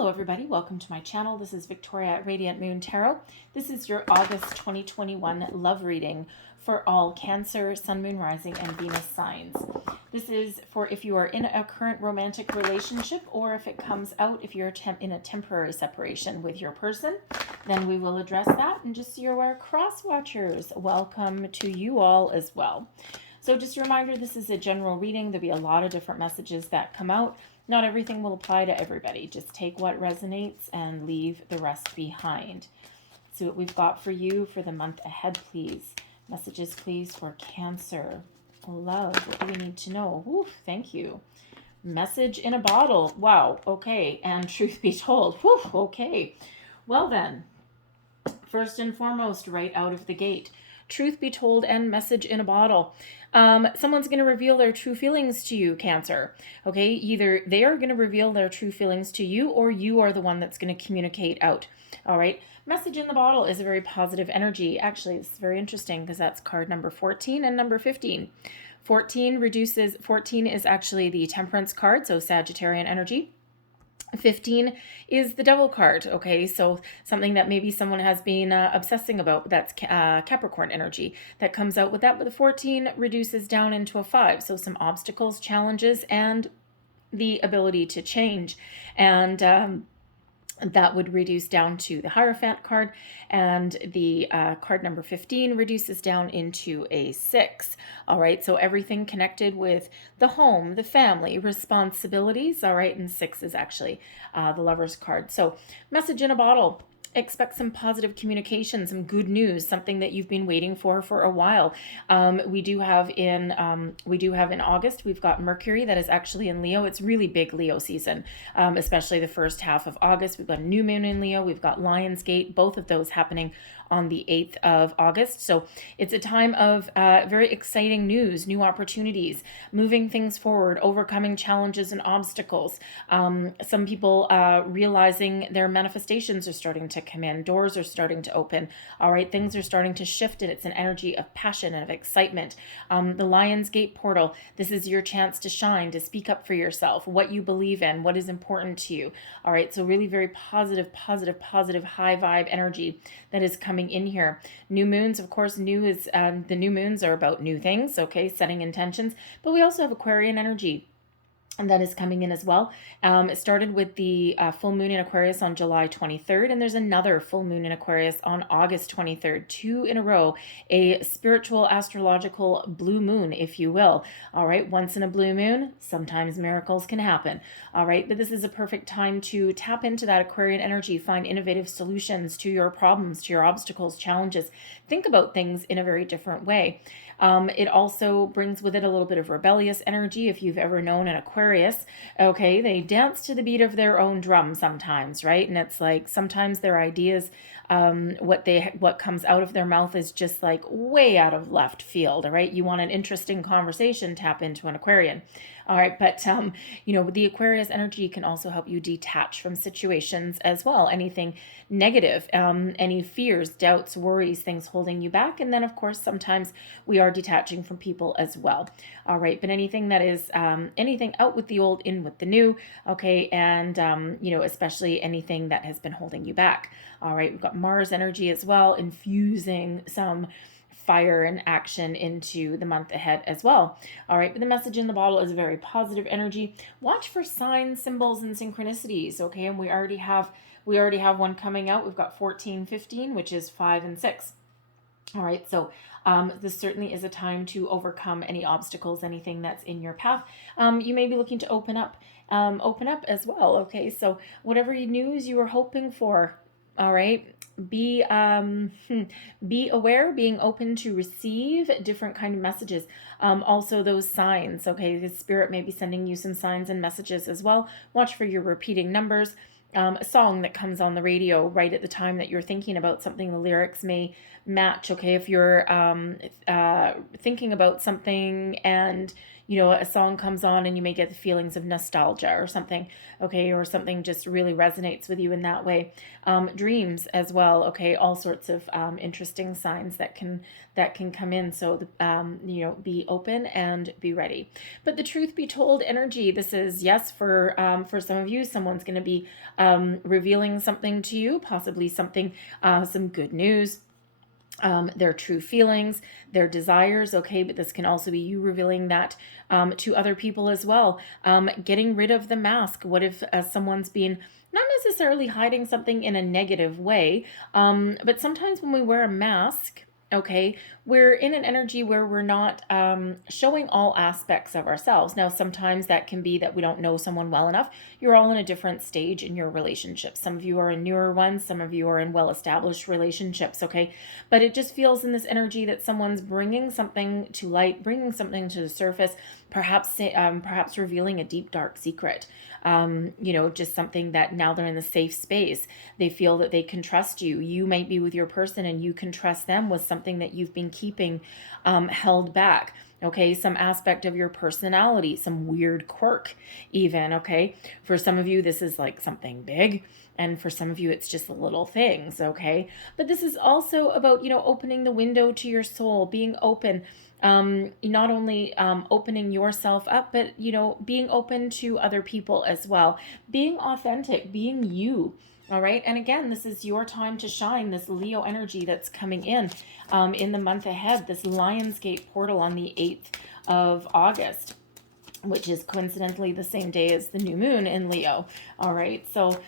Hello everybody, welcome to my channel. This is Victoria at Radiant Moon Tarot. This is your August 2021 love reading for all Cancer, Sun, Moon, Rising, and Venus signs. This is for if you are in a current romantic relationship, or if it comes out if you're in a temporary separation with your person, then we will address that. And just so you're aware, cross watchers, welcome to you all as well. So just a reminder, this is a general reading. There'll be a lot of different messages that come out. Not everything will apply to everybody. Just take what resonates and leave the rest behind. See what we've got for you for the month ahead, please. Messages, please, for Cancer. Love, what do we need to know? Ooh, thank you. Message in a bottle. Wow, okay. And truth be told, whew, okay. Well then, first and foremost, right out of the gate, truth be told and message in a bottle. Someone's going to reveal their true feelings to you, Cancer. Okay, either they are going to reveal their true feelings to you, or you are the one that's going to communicate out. All right, message in the bottle is a very positive energy. Actually, it's very interesting because that's card number 14 and number 15. 14 is actually the Temperance card, so Sagittarian energy. 15 is the Devil card, okay? So something that maybe someone has been obsessing about, that's Capricorn energy that comes out with that. But the 14 reduces down into a 5. So some obstacles, challenges, and the ability to change. And that would reduce down to the Hierophant card, and the card number 15 reduces down into a 6. All right, so everything connected with the home, the family, responsibilities. All right, and 6 is actually the Lover's card. So message in a bottle. Expect some positive communication, some good news, something that you've been waiting for a while. We do have in August, we've got Mercury that is actually in Leo. It's really big Leo season, especially the first half of August. We've got a new moon in Leo. We've got Lionsgate, both of those happening on the 8th of August. So it's a time of very exciting news, new opportunities, moving things forward, overcoming challenges and obstacles. Some people realizing their manifestations are starting to come in. Doors are starting to open. All right, things are starting to shift, and it's an energy of passion and of excitement. The Lionsgate portal, this is your chance to shine, to speak up for yourself, what you believe in, what is important to you. All right, so really very positive, high vibe energy that is coming in here. New moons, of course, the new moons are about new things, okay, setting intentions, but we also have Aquarian energy, and that is coming in as well. It started with the full moon in Aquarius on July 23rd, and there's another full moon in Aquarius on August 23rd, 2 in a row, a spiritual astrological blue moon, if you will. All right, once in a blue moon, sometimes miracles can happen. All right, but this is a perfect time to tap into that Aquarian energy, find innovative solutions to your problems, to your obstacles, challenges. Think about things in a very different way. It also brings with it a little bit of rebellious energy. If you've ever known an Aquarius, okay, they dance to the beat of their own drum sometimes, right? And it's like sometimes their ideas, what comes out of their mouth is just like way out of left field, all right? You want an interesting conversation, tap into an Aquarian. All right, but the Aquarius energy can also help you detach from situations as well. Anything negative, any fears, doubts, worries, things holding you back. And then, of course, sometimes we are detaching from people as well. All right, but anything that is anything out with the old, in with the new, okay, and especially anything that has been holding you back. All right, we've got Mars energy as well, infusing some fire and action into the month ahead as well. All right, but the message in the bottle is a very positive energy. Watch for signs, symbols, and synchronicities, okay? And we already have one coming out. We've got 14, 15, which is 5 and 6. All right, so this certainly is a time to overcome any obstacles, anything that's in your path. You may be looking to open up as well, okay? So whatever news you were hoping for, all right, be aware, being open to receive different kind of messages. Also those signs, okay, the spirit may be sending you some signs and messages as well. Watch for your repeating numbers. A song that comes on the radio right at the time that you're thinking about something, the lyrics may match, okay? If you're thinking about something and a song comes on and you may get the feelings of nostalgia or something, okay, or something just really resonates with you in that way. Dreams as well, okay, all sorts of interesting signs that can come in. So be open and be ready. But the truth be told, energy, this is, yes, for some of you, someone's going to be revealing something to you, possibly something, some good news, their true feelings, their desires, okay, but this can also be you revealing that to other people as well. Getting rid of the mask. What if someone's been not necessarily hiding something in a negative way, but sometimes when we wear a mask, okay, we're in an energy where we're not showing all aspects of ourselves. Now, sometimes that can be that we don't know someone well enough. You're all in a different stage in your relationship. Some of you are in newer ones, some of you are in well-established relationships, okay? But it just feels in this energy that someone's bringing something to light, bringing something to the surface, perhaps revealing a deep, dark secret. Just something that now they're in the safe space. They feel that they can trust you. You might be with your person and you can trust them with something that you've been keeping held back. Okay, some aspect of your personality, some weird quirk even, okay? For some of you, this is like something big. And for some of you, it's just the little things, okay? But this is also about, opening the window to your soul, being open, not only opening yourself up, but, being open to other people as well, being authentic, being you. All right. And again, this is your time to shine, this Leo energy that's coming in the month ahead, this Lionsgate portal on the 8th of August, which is coincidentally the same day as the new moon in Leo. All right. So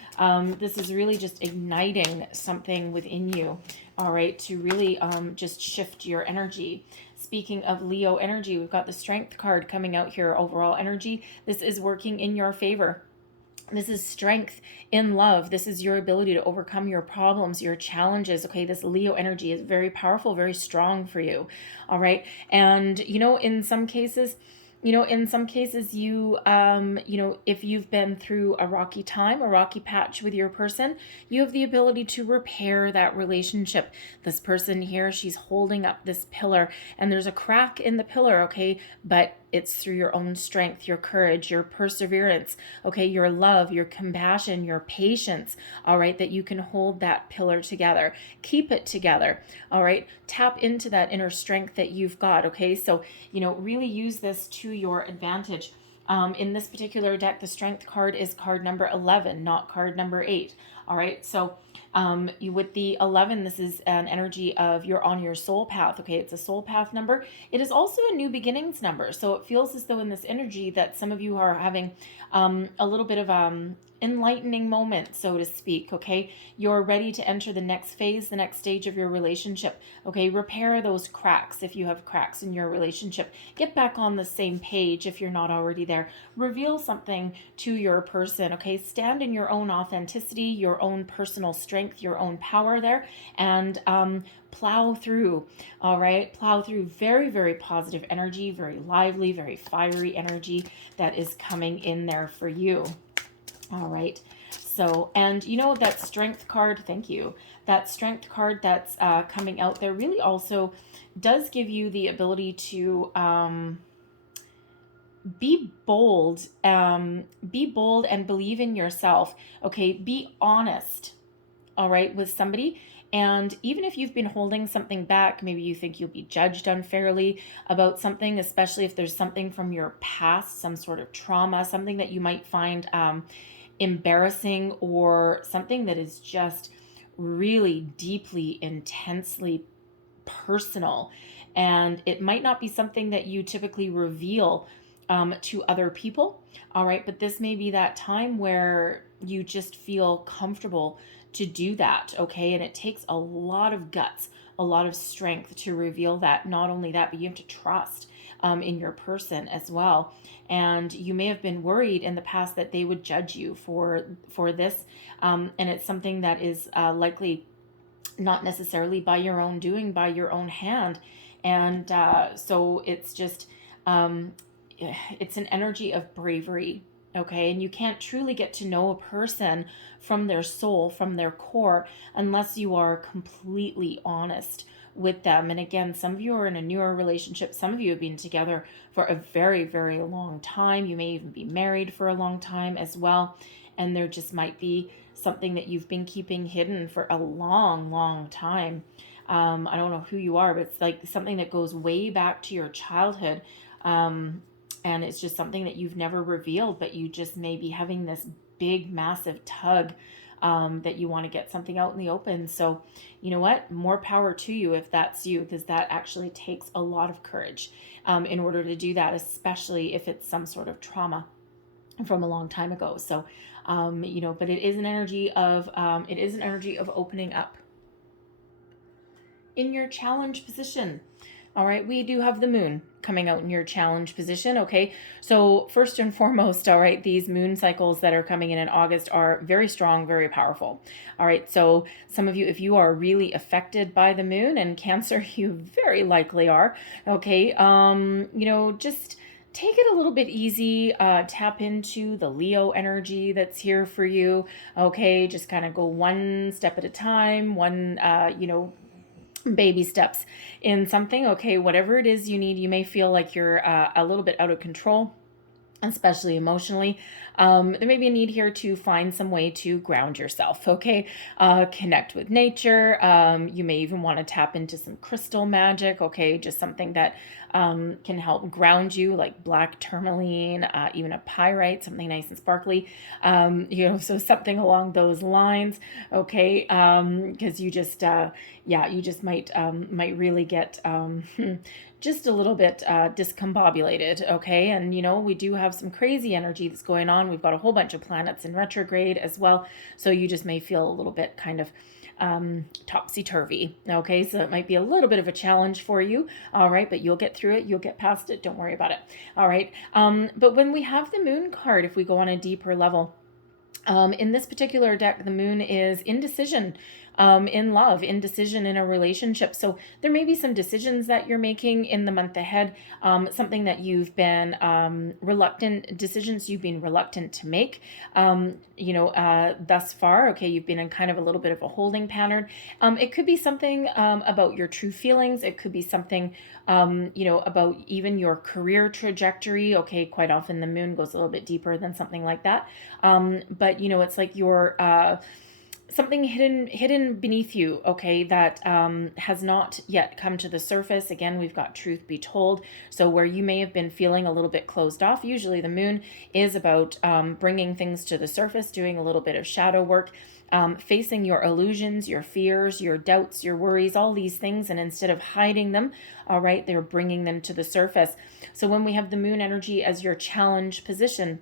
this is really just igniting something within you. All right. To really just shift your energy. Speaking of Leo energy, we've got the Strength card coming out here, overall energy. This is working in your favor. This is strength in love. This is your ability to overcome your problems, your challenges. Okay, this Leo energy is very powerful, very strong for you. All right. And, in some cases, if you've been through a rocky time, a rocky patch with your person, you have the ability to repair that relationship. This person here, she's holding up this pillar and there's a crack in the pillar, okay? But it's through your own strength, your courage, your perseverance, okay? Your love, your compassion, your patience, all right? That you can hold that pillar together. Keep it together, all right? Tap into that inner strength that you've got, okay? So, really use this to your advantage. In this particular deck, the Strength card is card number 11, not card number 8, all right? So with the 11, this is an energy of you're on your soul path, okay? It's a soul path number. It is also a new beginnings number. So it feels as though in this energy that some of you are having a little bit of enlightening moment, so to speak, okay? You're ready to enter the next phase, the next stage of your relationship, okay? Repair those cracks if you have cracks in your relationship. Get back on the same page if you're not already there. Reveal something to your person, okay? Stand in your own authenticity, your own personal strength, your own power there, and plow through, all right? Plow through very, very positive energy, very lively, very fiery energy that is coming in there for you. All right. So, and that Strength card, thank you. That Strength card that's coming out there really also does give you the ability to be bold and believe in yourself. Okay. Be honest. All right. With somebody. And even if you've been holding something back, maybe you think you'll be judged unfairly about something, especially if there's something from your past, some sort of trauma, something that you might find embarrassing, or something that is just really deeply, intensely personal. And it might not be something that you typically reveal to other people. All right. But this may be that time where you just feel comfortable to do that. Okay. And it takes a lot of guts, a lot of strength to reveal that. Not only that, but you have to trust in your person as well. And you may have been worried in the past that they would judge you for this. And it's something that is likely not necessarily by your own doing, by your own hand. And so it's just, it's an energy of bravery. Okay. And you can't truly get to know a person from their soul, from their core, unless you are completely honest with them. And again, some of you are in a newer relationship. Some of you have been together for a very, very long time. You may even be married for a long time as well. And there just might be something that you've been keeping hidden for a long, long time. I don't know who you are, but it's like something that goes way back to your childhood. And it's just something that you've never revealed, but you just may be having this big, massive tug that you want to get something out in the open. So, you know what? More power to you if that's you, because that actually takes a lot of courage in order to do that, especially if it's some sort of trauma from a long time ago. So, but it is an energy of opening up. In your challenge position, all right, we do have the moon coming out in your challenge position. Okay, so first and foremost, all right, these moon cycles that are coming in August are very strong, very powerful. All right, so some of you, if you are really affected by the moon, and Cancer, you very likely are. Okay, just take it a little bit easy. Tap into the Leo energy that's here for you. Okay, just kind of go one step at a time, baby steps in something. Okay, whatever it is you need. You may feel like you're a little bit out of control, especially emotionally. There may be a need here to find some way to ground yourself, okay? Connect with nature. You may even want to tap into some crystal magic, okay? Just something that can help ground you, like black tourmaline, even a pyrite, something nice and sparkly. So something along those lines, okay? Because you just might really get just a little bit discombobulated, okay? And, we do have some crazy energy that's going on. We've got a whole bunch of planets in retrograde as well. So you just may feel a little bit kind of topsy-turvy, okay? So it might be a little bit of a challenge for you, all right? But you'll get through it. You'll get past it. Don't worry about it, all right? But when we have the moon card, if we go on a deeper level, in this particular deck, the moon is indecision in love, indecision in a relationship. So there may be some decisions that you're making in the month ahead, something that you've been decisions you've been reluctant to make, thus far. Okay, you've been in kind of a little bit of a holding pattern. It could be something about your true feelings. It could be something about even your career trajectory. Okay, quite often the moon goes a little bit deeper than something like that. But it's like your something hidden beneath you, okay, that has not yet come to the surface. Again, we've got truth be told. So where you may have been feeling a little bit closed off, usually the moon is about bringing things to the surface, doing a little bit of shadow work, facing your illusions, your fears, your doubts, your worries, all these things. And instead of hiding them, all right, they're bringing them to the surface. So when we have the moon energy as your challenge position,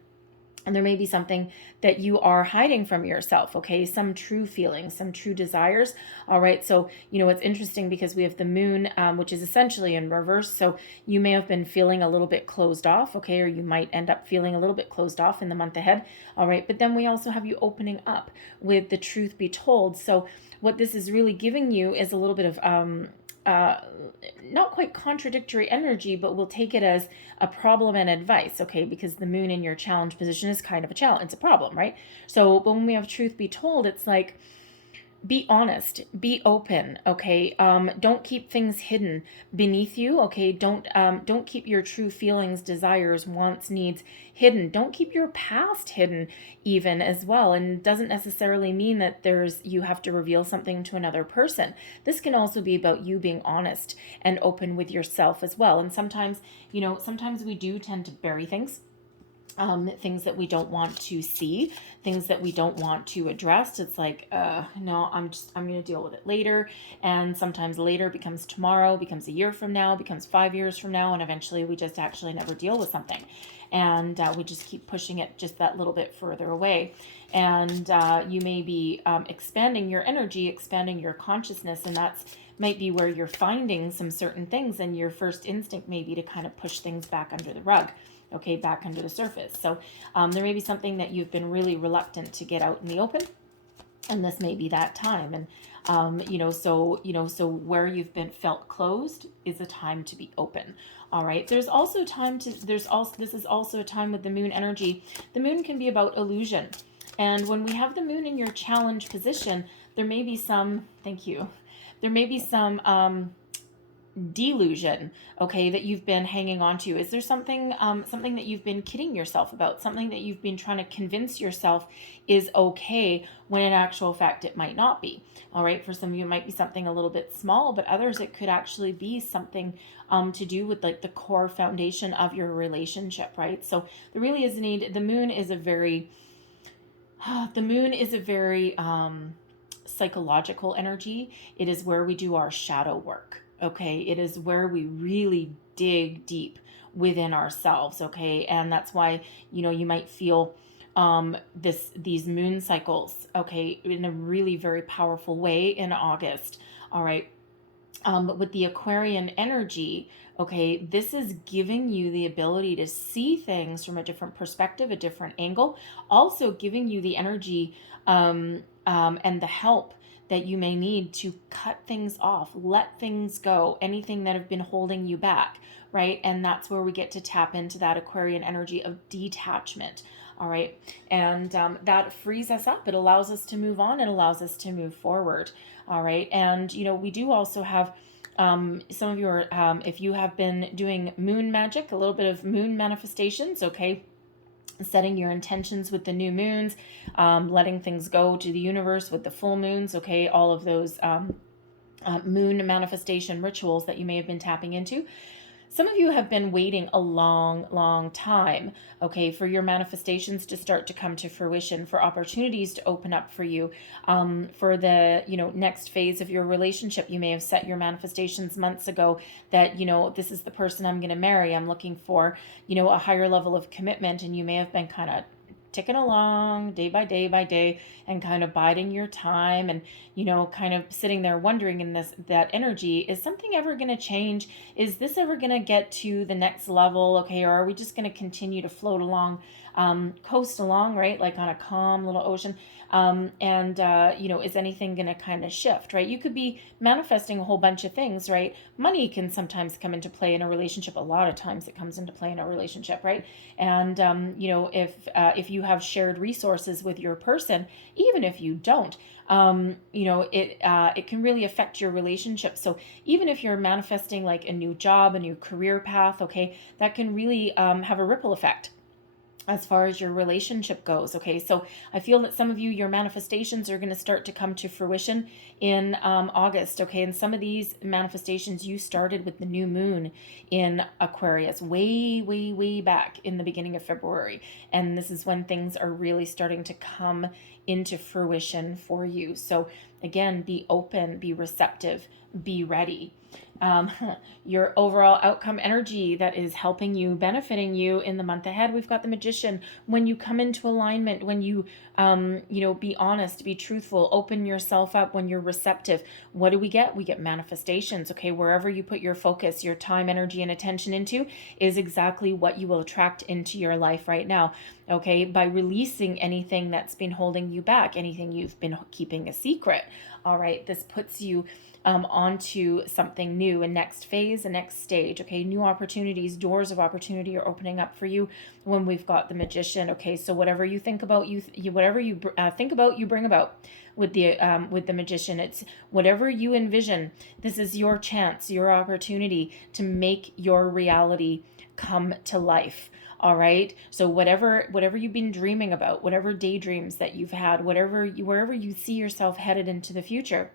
and there may be something that you are hiding from yourself, okay? Some true feelings, some true desires, all right? So, it's interesting because we have the moon, which is essentially in reverse. So you may have been feeling a little bit closed off, okay? Or you might end up feeling a little bit closed off in the month ahead, all right? But then we also have you opening up with the truth be told. So what this is really giving you is a little bit of not quite contradictory energy, but we'll take it as a problem and advice, okay? Because the moon in your challenge position is kind of a challenge. It's a problem, right? So, but when we have truth be told, it's like, be honest, be open, okay? Don't keep things hidden beneath you, okay? Don't keep your true feelings, desires, wants, needs hidden. Don't keep your past hidden even as well. And doesn't necessarily mean that you have to reveal something to another person. This can also be about you being honest and open with yourself as well. And sometimes we do tend to bury things. Things that we don't want to see, things that we don't want to address. It's like, no, I'm going to deal with it later. And sometimes later becomes tomorrow, becomes a year from now, becomes 5 years from now. And eventually we just actually never deal with something. And we just keep pushing it just that little bit further away. And you may be expanding your energy, expanding your consciousness. And that's might be where you're finding some certain things. And your first instinct may be to kind of push things back under the rug. Okay, back under the surface. So there may be something that you've been really reluctant to get out in the open, and this may be that time. And so where you've been felt closed is a time to be open. All right. This is also a time with the moon energy. The moon can be about illusion, and when we have the moon in your challenge position, there may be some. Thank you. There may be some delusion, okay, that you've been hanging on to? Is there something something that you've been kidding yourself about, something that you've been trying to convince yourself is okay when in actual fact it might not be? All right, for some of you it might be something a little bit small, but others it could actually be something to do with like the core foundation of your relationship, right? So there really is a need. The moon is a very psychological energy. It is where we do our shadow work. Okay, it is where we really dig deep within ourselves. Okay, and that's why you might feel these moon cycles. Okay, in a really very powerful way in August. All right, but with the Aquarian energy, okay, this is giving you the ability to see things from a different perspective, a different angle, also giving you the energy and the help that you may need to cut things off, let things go, anything that have been holding you back, right? And that's where we get to tap into that Aquarian energy of detachment. All right. And that frees us up. It allows us to move on. It allows us to move forward. All right. And, we do also have some of your, if you have been doing moon magic, a little bit of moon manifestations, okay, setting your intentions with the new moons, letting things go to the universe with the full moons, okay, all of those moon manifestation rituals that you may have been tapping into. Some of you have been waiting a long, long time, okay, for your manifestations to start to come to fruition, for opportunities to open up for you, for the, next phase of your relationship. You may have set your manifestations months ago that, this is the person I'm going to marry. I'm looking for, a higher level of commitment, and you may have been kind of ticking along day by day by day and kind of biding your time and kind of sitting there wondering in that energy, is something ever going to change? Is this ever going to get to the next level? Okay, or are we just going to continue to float along, coast along, right, like on a calm little ocean? Is anything going to kind of shift, right? You could be manifesting a whole bunch of things, right? Money can sometimes come into play in a relationship. A lot of times it comes into play in a relationship, right? And if you have shared resources with your person, even if you don't, it can really affect your relationship. So even if you're manifesting like a new job, a new career path, okay, that can really have a ripple effect as far as your relationship goes. Okay, so I feel that some of you, your manifestations are going to start to come to fruition in August. Okay, and some of these manifestations you started with the new moon in Aquarius way, way, way back in the beginning of February. And this is when things are really starting to come into fruition for you. So again, be open, be receptive, be ready. Your overall outcome energy that is helping you, benefiting you in the month ahead. We've got the Magician. When you come into alignment, when you, be honest, be truthful, open yourself up, when you're receptive, what do we get? We get manifestations. Okay, wherever you put your focus, your time, energy, and attention into is exactly what you will attract into your life right now. Okay, by releasing anything that's been holding you back, anything you've been keeping a secret. All right, this puts you onto something new, a next phase, a next stage. Okay, new opportunities, doors of opportunity are opening up for you when we've got the Magician. Okay, so whatever you think about, whatever you think about, you bring about with the Magician. It's whatever you envision. This is your chance, your opportunity to make your reality come to life. All right. So whatever you've been dreaming about, whatever daydreams that you've had, wherever you see yourself headed into the future.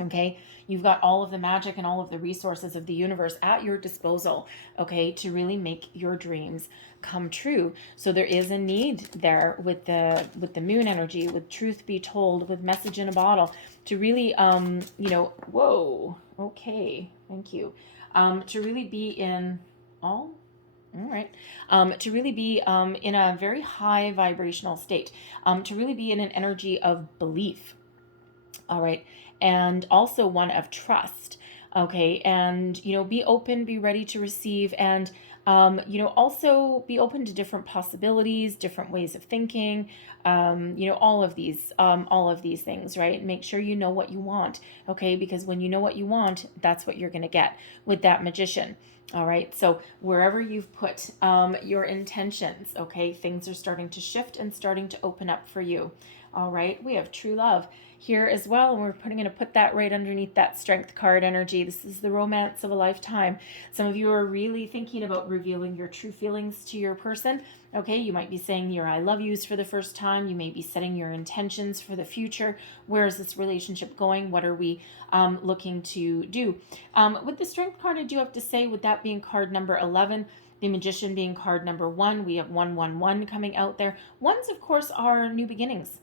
Okay, you've got all of the magic and all of the resources of the universe at your disposal, okay, to really make your dreams come true. So there is a need there with the moon energy, with truth be told, with message in a bottle, to really whoa, okay, thank you, to really be in all right. To really be in a very high vibrational state, to really be in an energy of belief. All right. And also one of trust. Okay. And, be open, be ready to receive, and, also be open to different possibilities, different ways of thinking, all of these things, right? Make sure you know what you want. Okay. Because when you know what you want, that's what you're going to get with that Magician. All right. So wherever you've put your intentions, okay, things are starting to shift and starting to open up for you. All right, we have true love here as well, and we're going to put that right underneath that strength card energy. This is the romance of a lifetime. Some of you are really thinking about revealing your true feelings to your person. Okay, you might be saying your I love yous for the first time. You may be setting your intentions for the future. Where is this relationship going? What are we looking to do? With the strength card, I do have to say, with that being card number 11, the Magician being card number 1, we have 111 coming out there. Ones, of course, are new beginnings.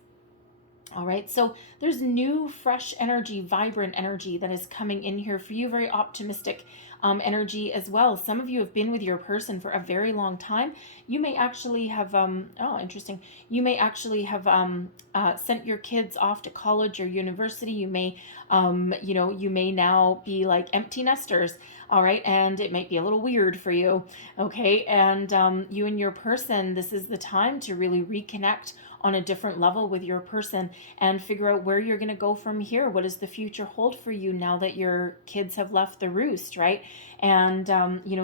All right, so there's new, fresh energy, vibrant energy that is coming in here for you, very optimistic energy as well. Some of you have been with your person for a very long time. You may actually have, interesting. You may actually have sent your kids off to college or university. You may, you may now be like empty nesters. All right, and it might be a little weird for you. Okay, and you and your person, this is the time to really reconnect on a different level with your person and figure out where you're going to go from here. What does the future hold for you now that your kids have left the roost, right? And,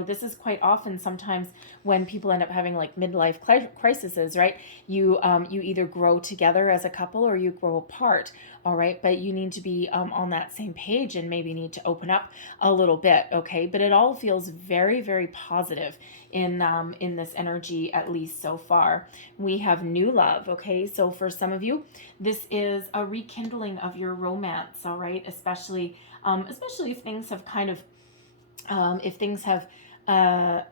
this is quite often sometimes when people end up having like midlife crises, right? You either grow together as a couple or you grow apart. All right, but you need to be on that same page and maybe need to open up a little bit, okay? But it all feels very, very positive in this energy, at least so far. We have new love, okay? So for some of you, this is a rekindling of your romance, all right? Especially if things have kind of, if things have, how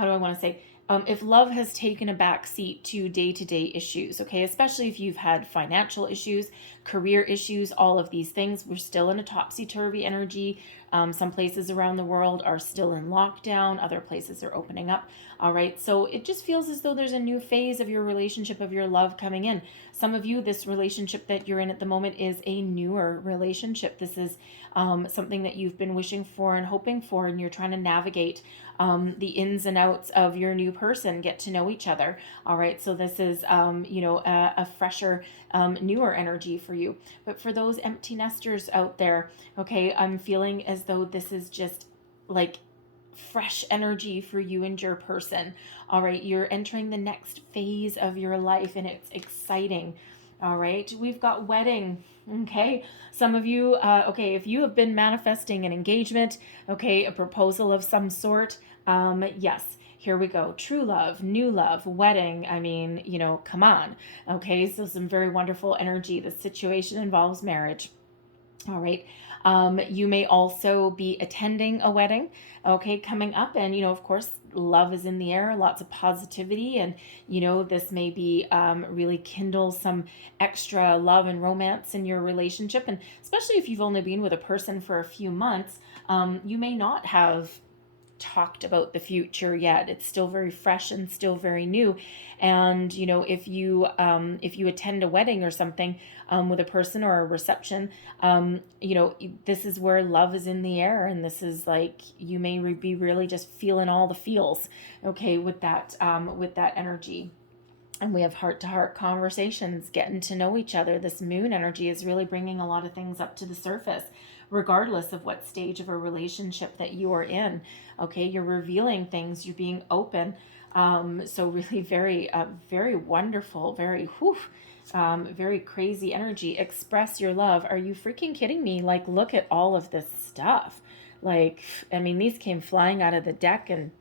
do I want to say? If love has taken a back seat to day-to-day issues, okay, especially if you've had financial issues, career issues, all of these things, we're still in a topsy-turvy energy. Some places around the world are still in lockdown. Other places are opening up. All right. So it just feels as though there's a new phase of your relationship, of your love coming in. Some of you, this relationship that you're in at the moment is a newer relationship. This is something that you've been wishing for and hoping for, and you're trying to navigate the ins and outs of your new person, get to know each other. All right. So this is, a fresher, newer energy for you. But for those empty nesters out there, okay, I'm feeling as though this is just like fresh energy for you and your person. All right. You're entering the next phase of your life and it's exciting. All right. We've got wedding. Okay. Some of you, if you have been manifesting an engagement, okay, a proposal of some sort, yes, here we go. True love, new love, wedding. I mean, come on. Okay. So some very wonderful energy. The situation involves marriage. All right. You may also be attending a wedding, okay, coming up. And, of course, love is in the air, lots of positivity. And, this may be really kindle some extra love and romance in your relationship. And especially if you've only been with a person for a few months, you may not have talked about the future yet. It's still very fresh and still very new. And if you attend a wedding or something with a person or a reception, this is where love is in the air, and this is like you may be really just feeling all the feels, okay, with that energy. And we have heart-to-heart conversations, getting to know each other. This moon energy is really bringing a lot of things up to the surface, regardless of what stage of a relationship that you are in. Okay, you're revealing things, you're being open. So really very, very wonderful, very, very crazy energy. Express your love. Are you freaking kidding me? Like, look at all of this stuff. Like, I mean, these came flying out of the deck, and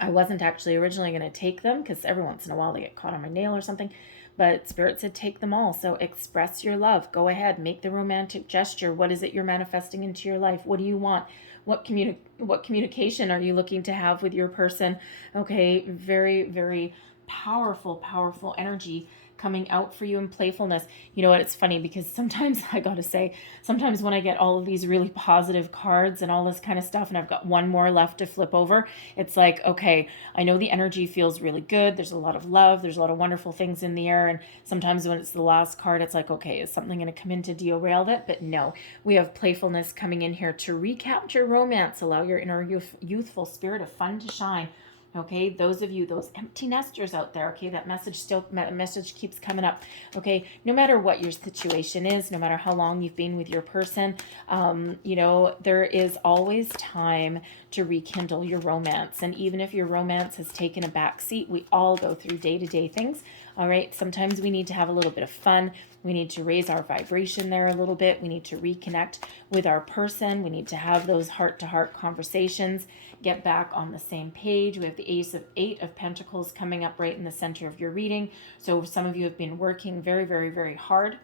I wasn't actually originally going to take them because every once in a while they get caught on my nail or something. But Spirit said take them all. So express your love. Go ahead. Make the romantic gesture. What is it you're manifesting into your life? What do you want? What communication are you looking to have with your person? Okay, very, very powerful, powerful energy coming out for you in playfulness. You know what? It's funny because sometimes I gotta say, sometimes when I get all of these really positive cards and all this kind of stuff, and I've got one more left to flip over, it's like, okay, I know the energy feels really good. There's a lot of love. There's a lot of wonderful things in the air. And sometimes when it's the last card, it's like, okay, is something going to come in to derail that? But no, we have playfulness coming in here to recapture romance, allow your inner youthful spirit of fun to shine. Okay, those of you, those empty nesters out there, okay, that message keeps coming up. Okay, no matter what your situation is, no matter how long you've been with your person, there is always time to rekindle your romance. And even if your romance has taken a back seat, we all go through day-to-day things. All right. Sometimes we need to have a little bit of fun. We need to raise our vibration there a little bit. We need to reconnect with our person. We need to have those heart-to-heart conversations, get back on the same page. We have the Eight of Pentacles coming up right in the center of your reading. So some of you have been working very, very, very hard.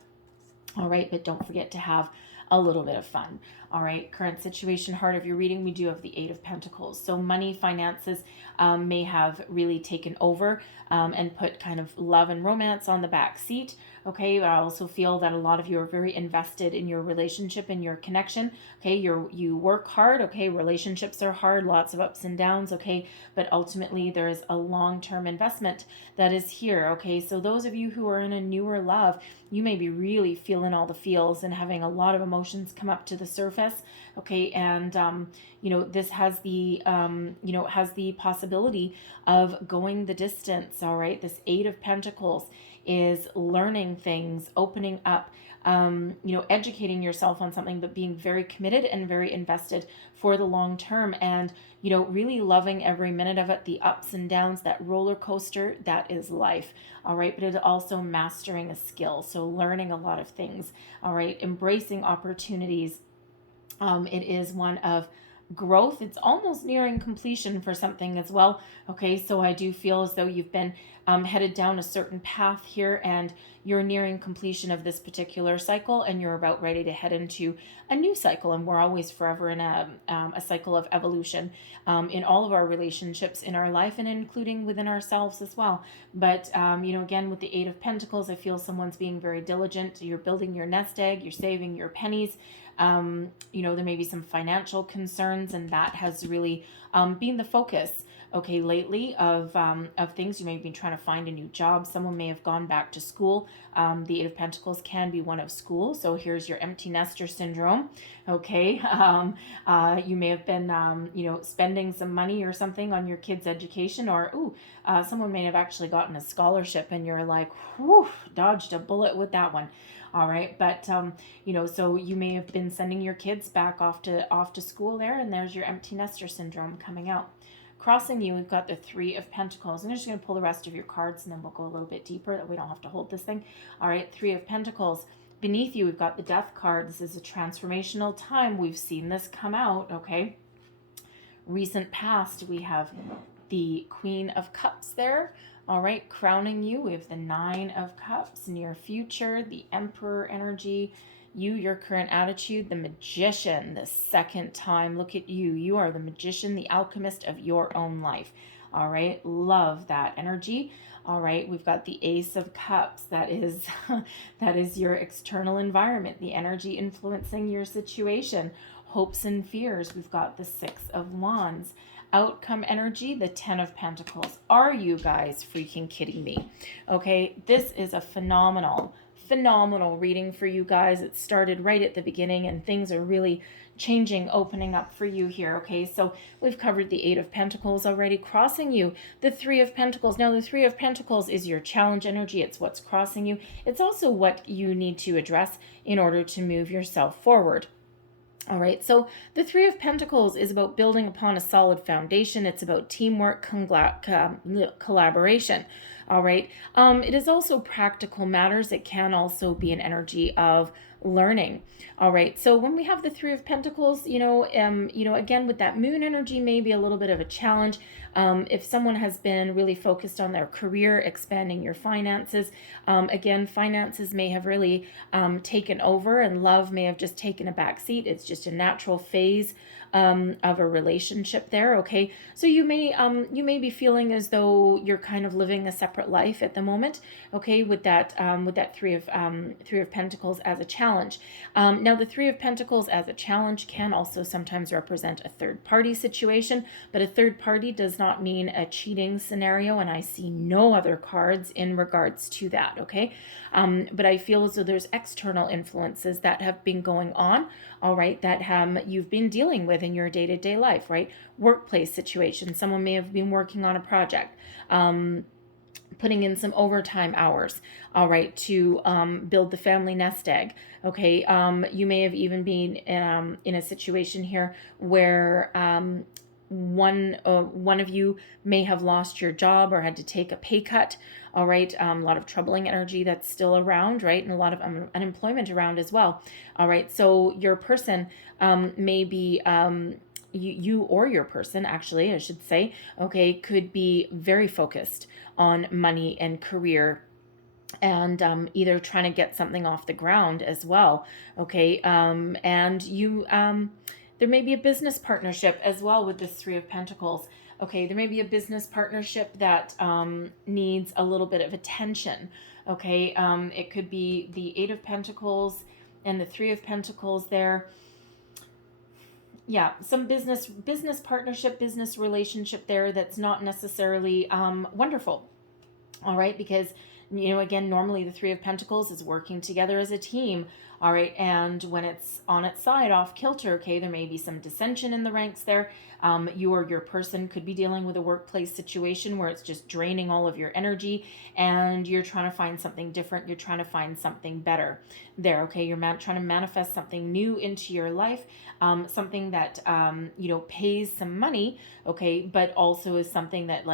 All right, but don't forget to have a little bit of fun. All right, current situation, heart of your reading, we do have the Eight of Pentacles. So money, finances may have really taken over and put kind of love and romance on the back seat. Okay, I also feel that a lot of you are very invested in your relationship and your connection. Okay, you work hard. Okay, relationships are hard, lots of ups and downs. Okay, but ultimately there is a long-term investment that is here. Okay, so those of you who are in a newer love, you may be really feeling all the feels and having a lot of emotions come up to the surface. Okay, and this has the has the possibility of going the distance. All right, this Eight of Pentacles is learning things, opening up, educating yourself on something, but being very committed and very invested for the long term, and really loving every minute of it, the ups and downs, that roller coaster that is life. All right, but it's also mastering a skill, so learning a lot of things. All right, embracing opportunities. It is one of growth. It's almost nearing completion for something as well. Okay, so I do feel as though you've been headed down a certain path here, and you're nearing completion of this particular cycle, and you're about ready to head into a new cycle. And we're always forever in a cycle of evolution in all of our relationships in our life, and including within ourselves as well. But again, with the Eight of Pentacles, I feel someone's being very diligent. You're building your nest egg, you're saving your pennies. There may be some financial concerns, and that has really been the focus, okay, lately of things. You may have been trying to find a new job. Someone may have gone back to school. The Eight of Pentacles can be one of school. So here's your empty nester syndrome. Okay. You may have been, spending some money or something on your kids' education, or, someone may have actually gotten a scholarship, and you're like, whew, dodged a bullet with that one. All right, but so you may have been sending your kids back off to school there, and there's your empty nester syndrome coming out. Crossing you, we've got the Three of Pentacles. I'm just going to pull the rest of your cards, and then we'll go a little bit deeper, that we don't have to hold this thing. All right, Three of Pentacles. Beneath you, we've got the Death card. This is a transformational time. We've seen this come out, okay? Recent past, we have the Queen of Cups there. All right, crowning you, we have the Nine of Cups. Near future, the Emperor energy. You, your current attitude, the Magician, the second time. Look at you. You are the magician, the alchemist of your own life. All right, love that energy. All right, we've got the Ace of Cups. That is your external environment, the energy influencing your situation. Hopes and fears. We've got the Six of Wands. Outcome energy, the Ten of Pentacles. Are you guys freaking kidding me? Okay, this is a phenomenal reading for you guys. It started right at the beginning, and things are really changing, opening up for you here. Okay, so we've covered the Eight of Pentacles already. Crossing you, the Three of Pentacles. Now, the Three of Pentacles is your challenge energy. It's what's crossing you. It's also what you need to address in order to move yourself forward. All right, so the Three of Pentacles is about building upon a solid foundation. It's about teamwork, collaboration. All right, it is also practical matters. It can also be an energy of learning. All right, so when we have the Three of Pentacles, again, with that moon energy, maybe a little bit of a challenge. If someone has been really focused on their career, expanding your finances, again, finances may have really taken over, and love may have just taken a back seat. It's just a natural phase of a relationship there. Okay, so you may be feeling as though you're kind of living a separate life at the moment. Okay, with that Three of Pentacles as a challenge. Now, the Three of Pentacles as a challenge can also sometimes represent a third party situation, but a third party does not mean a cheating scenario, and I see no other cards in regards to that. Okay, but I feel as though there's external influences that have been going on. All right, that you've been dealing with in your day-to-day life, right? Workplace situation. Someone may have been working on a project, putting in some overtime hours, all right, to build the family nest egg. Okay, you may have even been in a situation here where one of you may have lost your job or had to take a pay cut. All right, a lot of troubling energy that's still around, right, and a lot of unemployment around as well. All right, so your person may be you or your person, actually, I should say, okay, could be very focused on money and career, and either trying to get something off the ground as well. Okay, and you there may be a business partnership as well with this Three of Pentacles. Okay, there may be a business partnership that needs a little bit of attention. Okay, it could be the Eight of Pentacles and the Three of Pentacles there. Yeah, some business partnership, business relationship there that's not necessarily wonderful. All right, because again, normally the Three of Pentacles is working together as a team. All right, and when it's on its side, off kilter, okay, there may be some dissension in the ranks there. You or your person could be dealing with a workplace situation where it's just draining all of your energy, and you're trying to find something different. You're trying to find something better there. Okay, you're trying to manifest something new into your life, something that pays some money. Okay, but also is something that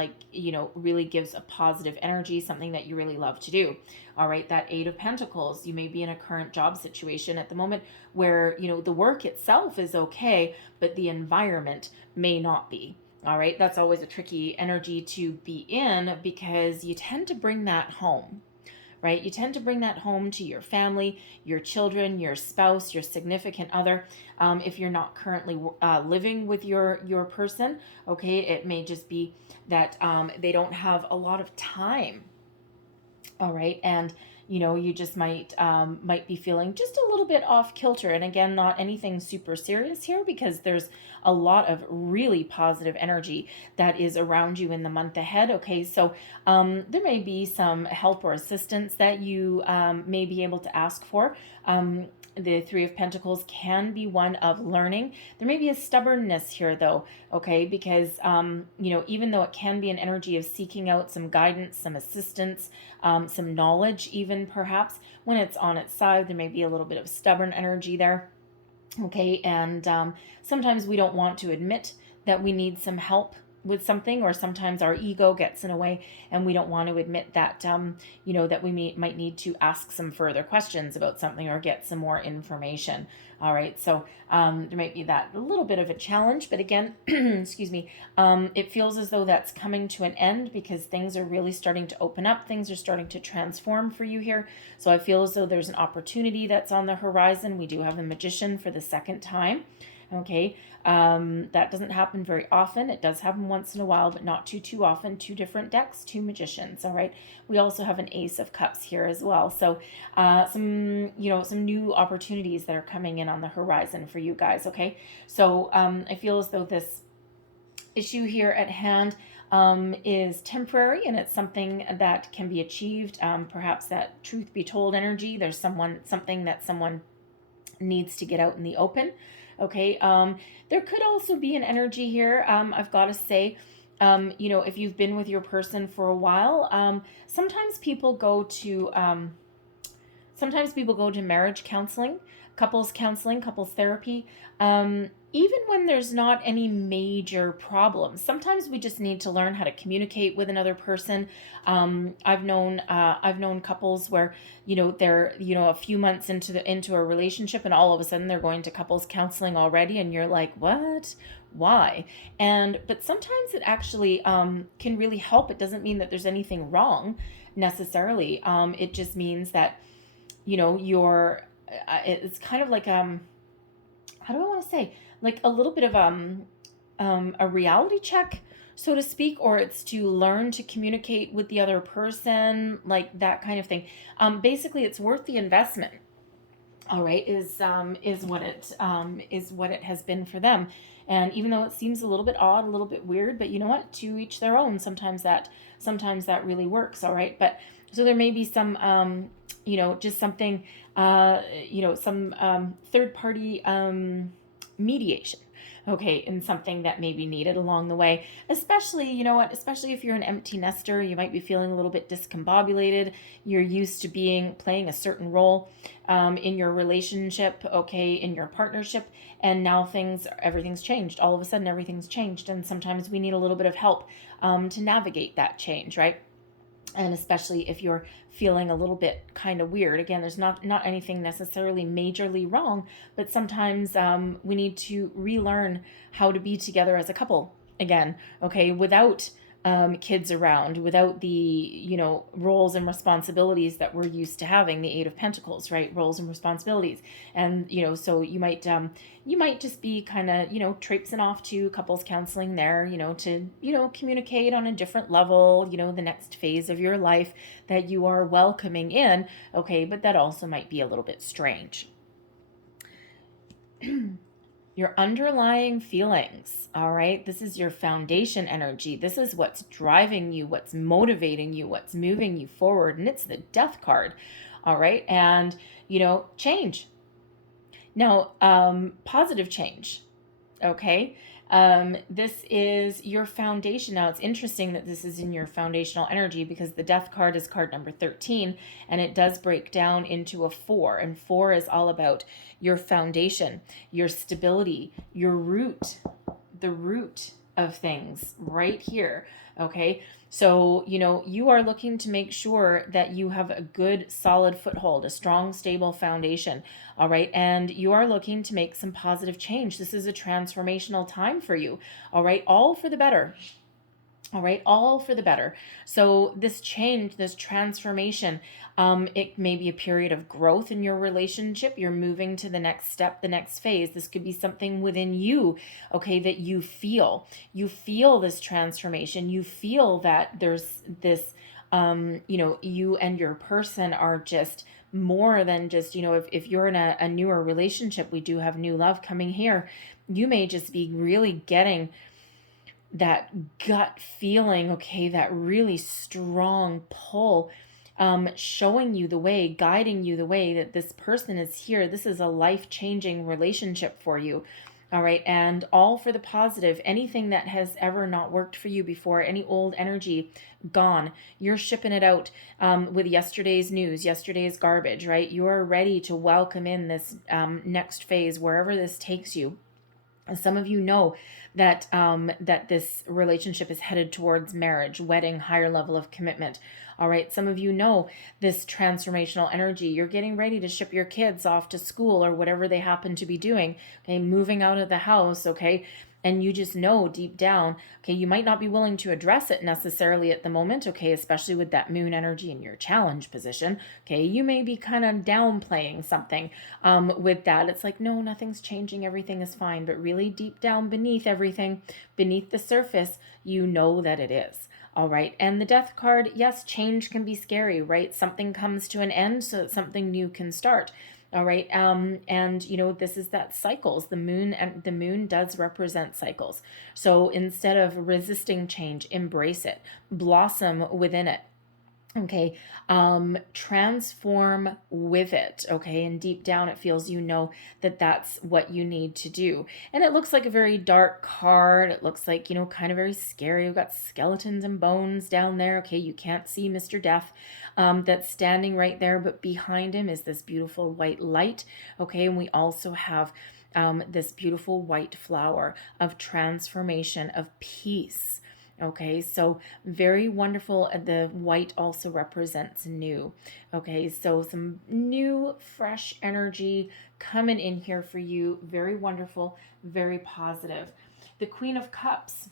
really gives a positive energy, something that you really love to do. All right, that Eight of Pentacles, you may be in a current job situation at the moment where the work itself is okay, but the environment may not be. All right, that's always a tricky energy to be in, because you tend to bring that home. Right? You tend to bring that home to your family, your children, your spouse, your significant other. If you're not currently living with your person, okay, it may just be that they don't have a lot of time. All right, and you just might be feeling just a little bit off kilter. And again, not anything super serious here, because there's a lot of really positive energy that is around you in the month ahead. Okay, so there may be some help or assistance that you may be able to ask for. The Three of Pentacles can be one of learning. There may be a stubbornness here, though, okay, because, even though it can be an energy of seeking out some guidance, some assistance, some knowledge, even perhaps, when it's on its side, there may be a little bit of stubborn energy there, okay, and sometimes we don't want to admit that we need some help with something, or sometimes our ego gets in a way and we don't want to admit that that we might need to ask some further questions about something or get some more information. All right, so there might be that a little bit of a challenge, but again, excuse me, it feels as though that's coming to an end, because things are really starting to open up. Things are starting to transform for you here. So I feel as though there's an opportunity that's on the horizon. We do have the Magician for the second time. Okay, that doesn't happen very often. It does happen once in a while, but not too often. Two different decks, two Magicians. All right, we also have an Ace of Cups here as well. So some new opportunities that are coming in on the horizon for you guys. Okay, so I feel as though this issue here at hand is temporary, and it's something that can be achieved. Perhaps that truth be told energy. There's something that someone needs to get out in the open. Okay, there could also be an energy here, I've got to say, if you've been with your person for a while, sometimes people go to marriage counseling, couples therapy, even when there's not any major problems. Sometimes we just need to learn how to communicate with another person. I've known couples where they're a few months into a relationship, and all of a sudden they're going to couples counseling already, and you're like, what? Why? But sometimes it actually can really help. It doesn't mean that there's anything wrong necessarily. It just means that you're it's kind of like how do I want to say, like a little bit of a reality check, so to speak, or it's to learn to communicate with the other person, like that kind of thing. Basically, it's worth the investment. All right, is what it has been for them. And even though it seems a little bit odd, a little bit weird, but you know what? To each their own. Sometimes that really works. All right, but so there may be some just something some third party mediation, okay, in something that may be needed along the way. Especially, you know what, especially if you're an empty nester, you might be feeling a little bit discombobulated. You're used to playing a certain role in your relationship, okay, in your partnership, and now everything's changed. All of a sudden, everything's changed, and sometimes we need a little bit of help to navigate that change, right? And especially if you're feeling a little bit kind of weird. Again, there's not anything necessarily majorly wrong, but sometimes we need to relearn how to be together as a couple again, okay, without kids around, without the, you know, roles and responsibilities that we're used to having, the Eight of Pentacles, right? Roles and responsibilities. And, you know, so you might just be kind of, you know, traipsing off to couples counseling there, you know, to, you know, communicate on a different level, you know, the next phase of your life that you are welcoming in, okay, but that also might be a little bit strange. Your underlying feelings, all right? This is your foundation energy. This is what's driving you, what's motivating you, what's moving you forward. And it's the Death card, all right? And, you know, change. Now, positive change, okay? This is your foundation. Now, it's interesting that this is in your foundational energy because the Death card is card number 13, and it does break down into a 4. And 4 is all about your foundation, your stability, your root, the root of things right here, okay? So, you know, you are looking to make sure that you have a good, solid foothold, a strong, stable foundation, all right? And you are looking to make some positive change. This is a transformational time for you, all right? All for the better. All right, all for the better. So this change, this transformation, it may be a period of growth in your relationship. You're moving to the next step, the next phase. This could be something within you, okay, that you feel. You feel this transformation. You feel that there's this, you know, you and your person are just more than just, you know, if you're in a newer relationship, we do have new love coming here. You may just be really getting that gut feeling, okay, that really strong pull, showing you the way, guiding you the way that this person is here. This is a life-changing relationship for you. All right. And all for the positive. Anything that has ever not worked for you before, any old energy, gone. You're shipping it out with yesterday's news, yesterday's garbage, right? You are ready to welcome in this next phase, wherever this takes you. And some of you know that that this relationship is headed towards marriage, wedding, higher level of commitment. All right. Some of you know this transformational energy. You're getting ready to ship your kids off to school or whatever they happen to be doing. Okay. Moving out of the house. Okay. And you just know deep down, okay, you might not be willing to address it necessarily at the moment, okay, especially with that moon energy in your challenge position, okay, you may be kind of downplaying something with that. It's like, no, nothing's changing, everything is fine, but really deep down beneath everything, beneath the surface, you know that it is. All right. And the Death card, yes, change can be scary, right? Something comes to an end so that something new can start. All right. And you know, this is that cycles. The moon does represent cycles. So instead of resisting change, embrace it, blossom within it. Okay. Transform with it. Okay. And deep down, it feels, you know, that that's what you need to do. And it looks like a very dark card. It looks like, you know, kind of very scary. We've got skeletons and bones down there. Okay. You can't see Mr. Death, that's standing right there, but behind him is this beautiful white light. Okay. And we also have, this beautiful white flower of transformation, of peace. Okay, so very wonderful. The white also represents new. Okay, so some new, fresh energy coming in here for you. Very wonderful, very positive. The Queen of Cups.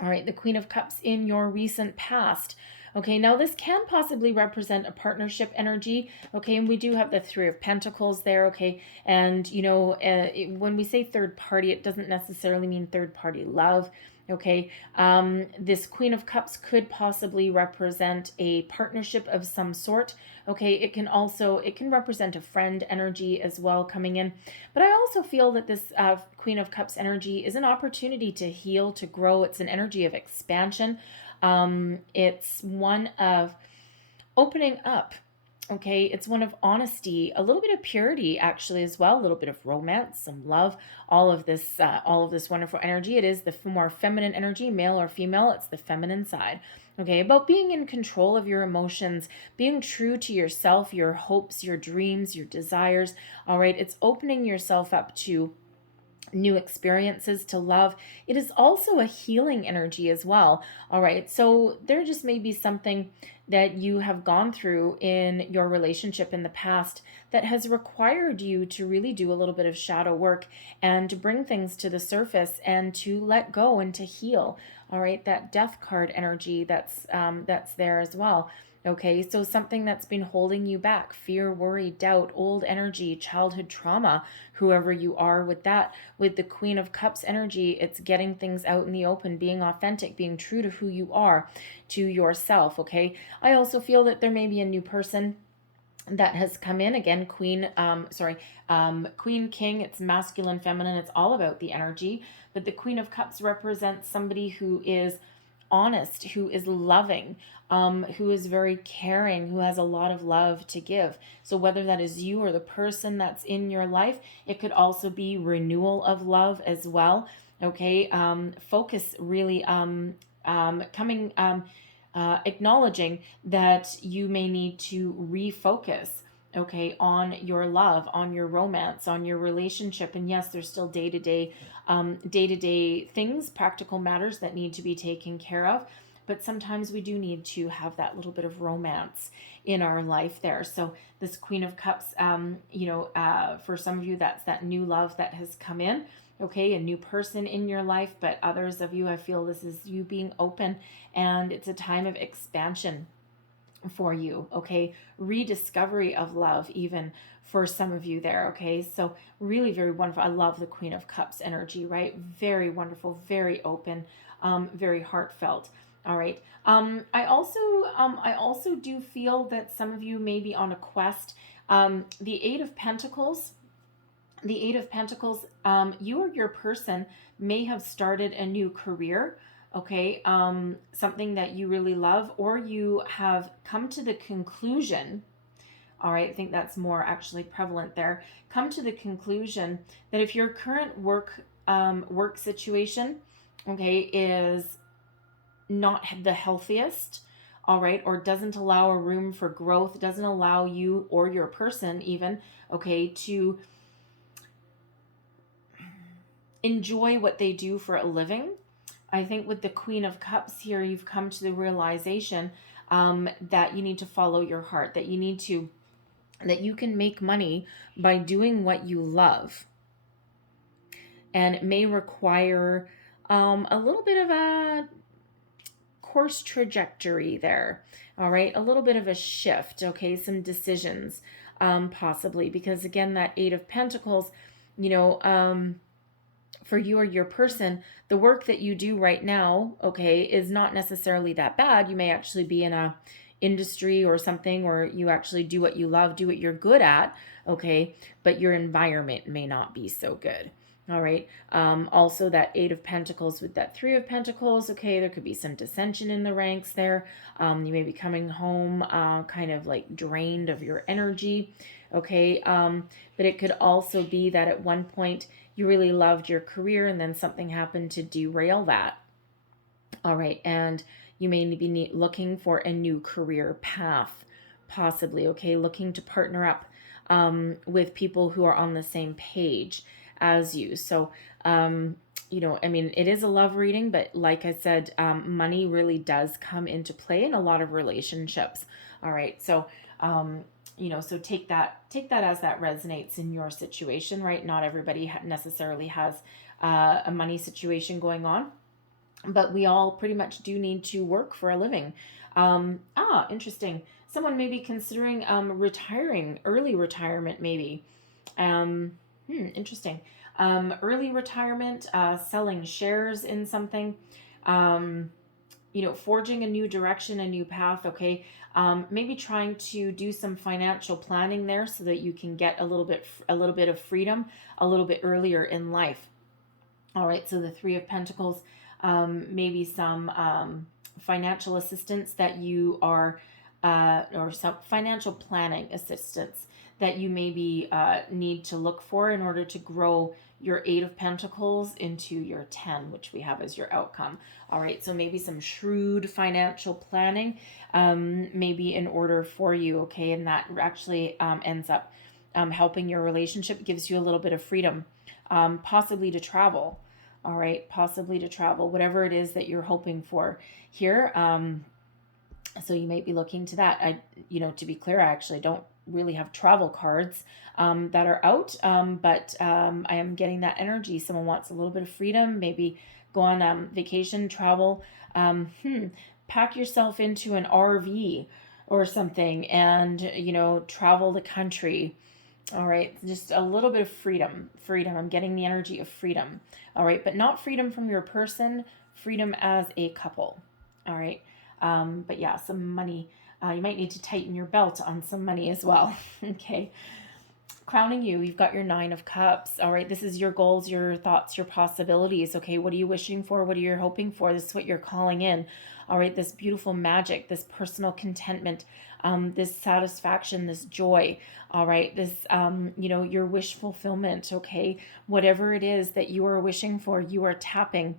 All right, the Queen of Cups in your recent past. Okay, now this can possibly represent a partnership energy. Okay, and we do have the Three of Pentacles there. Okay, and you know, when we say third party, it doesn't necessarily mean third party love. Okay, this Queen of Cups could possibly represent a partnership of some sort. Okay, it can represent a friend energy as well coming in. But I also feel that this Queen of Cups energy is an opportunity to heal, to grow. It's an energy of expansion. It's one of opening up. Okay, it's one of honesty, a little bit of purity actually as well, a little bit of romance, some love, all of this wonderful energy. It is the more feminine energy, male or female. It's the feminine side. Okay, about being in control of your emotions, being true to yourself, your hopes, your dreams, your desires. All right, it's opening yourself up to new experiences, to love. It is also a healing energy as well. All right. So there just may be something that you have gone through in your relationship in the past that has required you to really do a little bit of shadow work and to bring things to the surface and to let go and to heal. All right. That death card energy that's there as well. Okay, so something that's been holding you back, fear, worry, doubt, old energy, childhood trauma, whoever you are with that. With the Queen of Cups energy, it's getting things out in the open, being authentic, being true to who you are, to yourself, okay? I also feel that there may be a new person that has come in. Again, Queen, King, it's masculine, feminine, it's all about the energy. But the Queen of Cups represents somebody who is honest, who is loving, who is very caring, who has a lot of love to give. So whether that is you or the person that's in your life, it could also be renewal of love as well. Okay, focus really coming acknowledging that you may need to refocus, okay, on your love, on your romance, on your relationship. And yes, there's still day-to-day things, practical matters that need to be taken care of, but sometimes we do need to have that little bit of romance in our life there. So this Queen of Cups, for some of you, that's that new love that has come in. Okay, a new person in your life, but others of you, I feel this is you being open, and it's a time of expansion for you. Okay, rediscovery of love, even for some of you there. Okay, so really very wonderful. I love the Queen of Cups energy, right? Very wonderful, very open, very heartfelt. All right. I also do feel that some of you may be on a quest. The Eight of Pentacles. The Eight of Pentacles, you or your person may have started a new career, okay? Something that you really love, or you have come to the conclusion, all right, I think that's more actually prevalent there, come to the conclusion that if your current work situation, okay, is not the healthiest, all right, or doesn't allow a room for growth, doesn't allow you or your person even, okay, to enjoy what they do for a living. I think with the Queen of Cups here, you've come to the realization that you need to follow your heart, that you can make money by doing what you love. And it may require a little bit of a course trajectory there. All right, a little bit of a shift, okay, some decisions possibly, because again, that Eight of Pentacles, for you or your person, the work that you do right now, okay, is not necessarily that bad. You may actually be in a industry or something where you actually do what you love, do what you're good at, okay, but your environment may not be so good. All right. Also, that Eight of Pentacles with that Three of Pentacles. Okay, there could be some dissension in the ranks there. You may be coming home kind of like drained of your energy. Okay. But it could also be that at one point you really loved your career and then something happened to derail that. All right. And you may be looking for a new career path, possibly. Okay. Looking to partner up with people who are on the same page as you. So, it is a love reading, but like I said, money really does come into play in a lot of relationships. All right. So, so take that as that resonates in your situation, right? Not everybody necessarily has a money situation going on, but we all pretty much do need to work for a living. Interesting. Someone may be considering retiring, early retirement maybe. Interesting. Early retirement, selling shares in something, forging a new direction, a new path. Okay. Maybe trying to do some financial planning there so that you can get a little bit of freedom a little bit earlier in life. All right. So the Three of Pentacles, maybe some financial assistance that you are or some financial planning assistance that you maybe need to look for in order to grow your 8 of Pentacles into your 10, which we have as your outcome. All right, so maybe some shrewd financial planning, maybe in order for you, okay, and that actually ends up helping your relationship, gives you a little bit of freedom, possibly to travel. All right, possibly to travel, whatever it is that you're hoping for here. So you might be looking to that. To be clear, I actually don't really have travel cards that are out, but I am getting that energy. Someone wants a little bit of freedom, maybe go on vacation, travel, pack yourself into an RV or something and, travel the country. All right, just a little bit of freedom. I'm getting the energy of freedom. All right, but not freedom from your person, freedom as a couple. All right. But yeah, some money. You might need to tighten your belt on some money as well. Okay. Crowning you, you've got your 9 of Cups. All right. This is your goals, your thoughts, your possibilities. Okay. What are you wishing for? What are you hoping for? This is what you're calling in. All right. This beautiful magic, this personal contentment, this satisfaction, this joy. All right. This, your wish fulfillment. Okay. Whatever it is that you are wishing for, you are tapping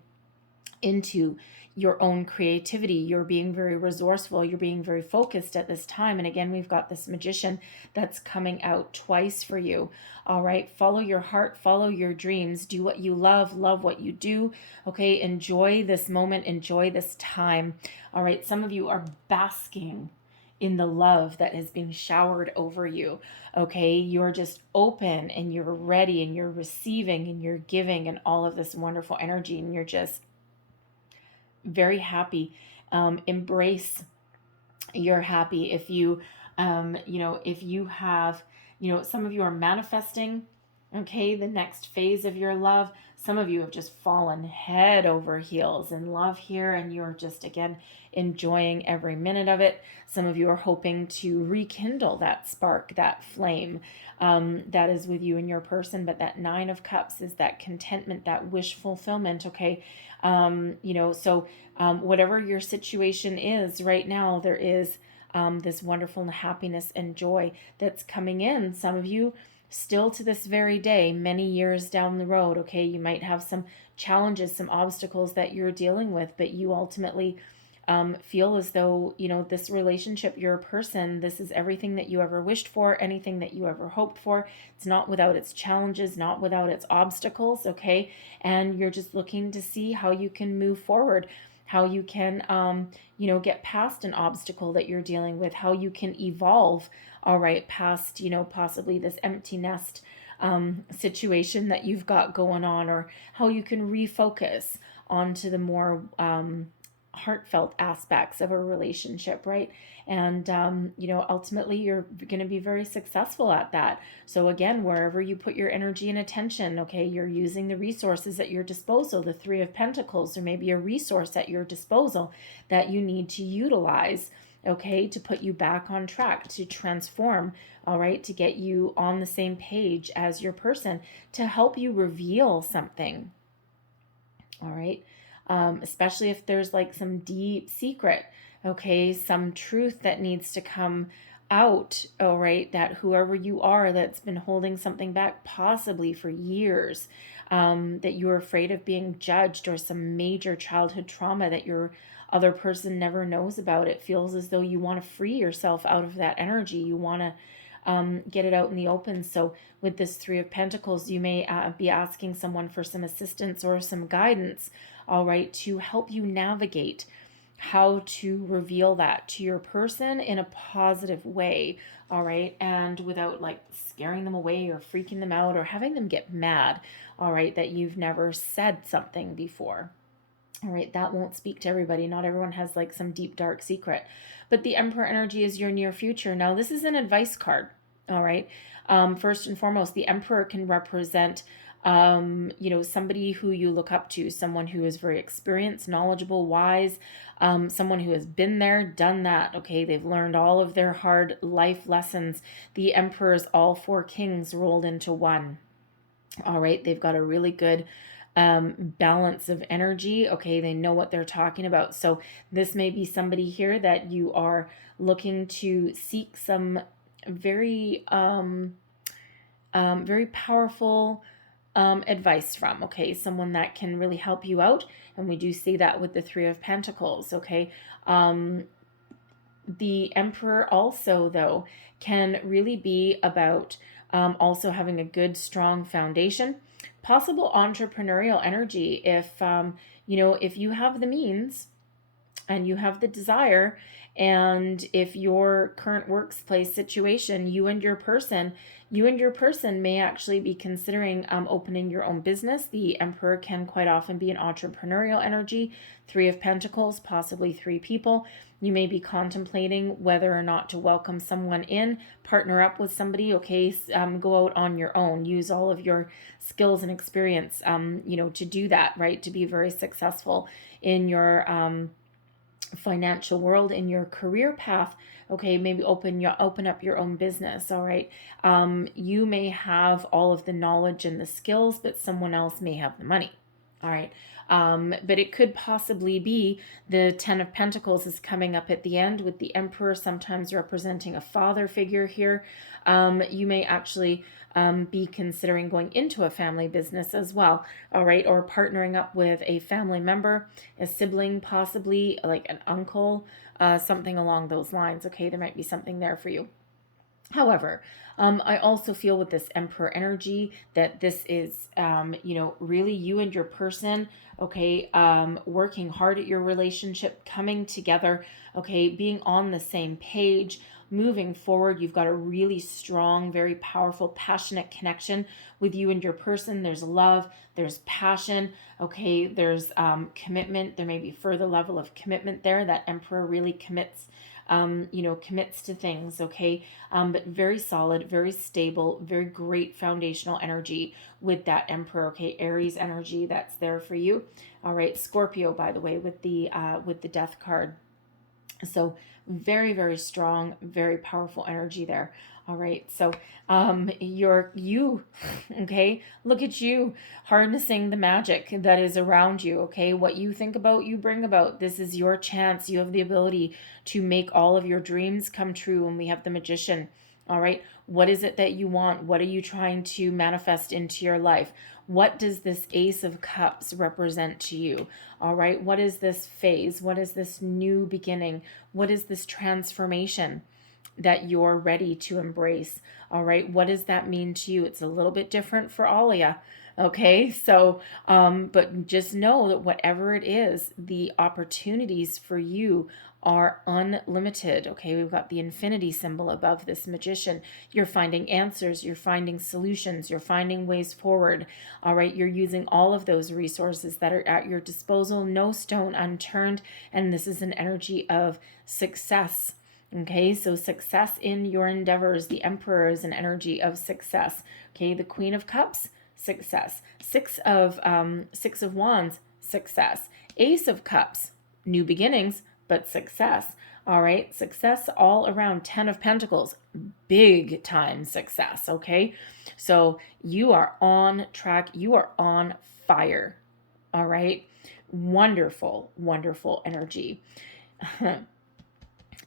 into your own creativity. You're being very resourceful. You're being very focused at this time. And again, we've got this Magician that's coming out twice for you. All right. Follow your heart, follow your dreams, do what you love what you do. Okay. Enjoy this moment. Enjoy this time. All right. Some of you are basking in the love that has been showered over you. Okay. You're just open and you're ready and you're receiving and you're giving and all of this wonderful energy. And you're just very happy. Embrace you're happy. If you, if you have, some of you are manifesting, okay, the next phase of your love. Some of you have just fallen head over heels in love here, and you're just, again, enjoying every minute of it. Some of you are hoping to rekindle that spark, that flame that is with you and your person. But that 9 of Cups is that contentment, that wish fulfillment, okay? Whatever your situation is right now, there is this wonderful happiness and joy that's coming in. Some of you still to this very day, many years down the road, okay, you might have some challenges, some obstacles that you're dealing with, but you ultimately feel as though, this relationship, your person, this is everything that you ever wished for, anything that you ever hoped for. It's not without its challenges, not without its obstacles, okay? And you're just looking to see how you can move forward, how you can, get past an obstacle that you're dealing with, how you can evolve, all right, past, possibly this empty nest situation that you've got going on, or how you can refocus onto the more heartfelt aspects of a relationship, right? And, ultimately you're going to be very successful at that. So again, wherever you put your energy and attention, okay, you're using the resources at your disposal. The 3 of Pentacles, there may be a resource at your disposal that you need to utilize, okay, to put you back on track, to transform, all right, to get you on the same page as your person, to help you reveal something, all right? Especially if there's like some deep secret, okay, some truth that needs to come out, all right, that whoever you are that's been holding something back possibly for years, that you're afraid of being judged, or some major childhood trauma that your other person never knows about. It feels as though you want to free yourself out of that energy. You want to get it out in the open. So with this 3 of Pentacles, you may be asking someone for some assistance or some guidance, all right, to help you navigate how to reveal that to your person in a positive way, all right, and without like scaring them away or freaking them out or having them get mad, all right, that you've never said something before. All right, that won't speak to everybody. Not everyone has like some deep, dark secret. But the Emperor energy is your near future. Now, this is an advice card, all right? First and foremost, the Emperor can represent, somebody who you look up to, someone who is very experienced, knowledgeable, wise, someone who has been there, done that, okay? They've learned all of their hard life lessons. The Emperor's all 4 kings rolled into one, all right? They've got a really good balance of energy. Okay, they know what they're talking about. So this may be somebody here that you are looking to seek some very very powerful advice from. Okay, someone that can really help you out, and we do see that with the Three of Pentacles. Okay, the Emperor also, though, can really be about also having a good, strong foundation. Possible entrepreneurial energy if, if you have the means and you have the desire, and if your current workplace situation, you and your person may actually be considering opening your own business. The Emperor can quite often be an entrepreneurial energy. Three of Pentacles, possibly three people. You may be contemplating whether or not to welcome someone in, partner up with somebody. Okay, go out on your own, use all of your skills and experience, to do that, right? To be very successful in your financial world, in your career path. Okay, maybe open up your own business. All right, you may have all of the knowledge and the skills, but someone else may have the money. All right, but it could possibly be the Ten of Pentacles is coming up at the end with the Emperor, sometimes representing a father figure here. You may actually be considering going into a family business as well, all right, or partnering up with a family member, a sibling, possibly like an uncle, something along those lines. Okay, there might be something there for you. However, I also feel with this Emperor energy that this is, really you and your person, okay, working hard at your relationship, coming together, okay, being on the same page, moving forward. You've got a really strong, very powerful, passionate connection with you and your person. There's love, there's passion, okay, there's commitment. There may be further level of commitment there. That Emperor really commits to things, okay? But very solid, very stable, very great foundational energy with that Emperor, okay? Aries energy that's there for you. All right, Scorpio, by the way, with the Death card. So very, very strong, very powerful energy there. All right, so you, okay, look at you harnessing the magic that is around you, okay? What you think about, you bring about. This is your chance. You have the ability to make all of your dreams come true. And we have the Magician. All right, what is it that you want? What are you trying to manifest into your life? What does this Ace of Cups represent to you? All right, what is this phase? What is this new beginning? What is this transformation that you're ready to embrace? All right, what does that mean to you? It's a little bit different for all of you. Okay, so, but just know that whatever it is, the opportunities for you are unlimited. Okay, we've got the infinity symbol above this Magician. You're finding answers, you're finding solutions, you're finding ways forward. All right, you're using all of those resources that are at your disposal, no stone unturned, and this is an energy of success. Okay, so success in your endeavors. The Emperor is an energy of success. Okay, the Queen of Cups, success. Six of Wands, success. Ace of Cups, new beginnings, but success. All right, success all around. Ten of Pentacles, big time success. Okay, so you are on track. You are on fire. All right, wonderful, wonderful energy.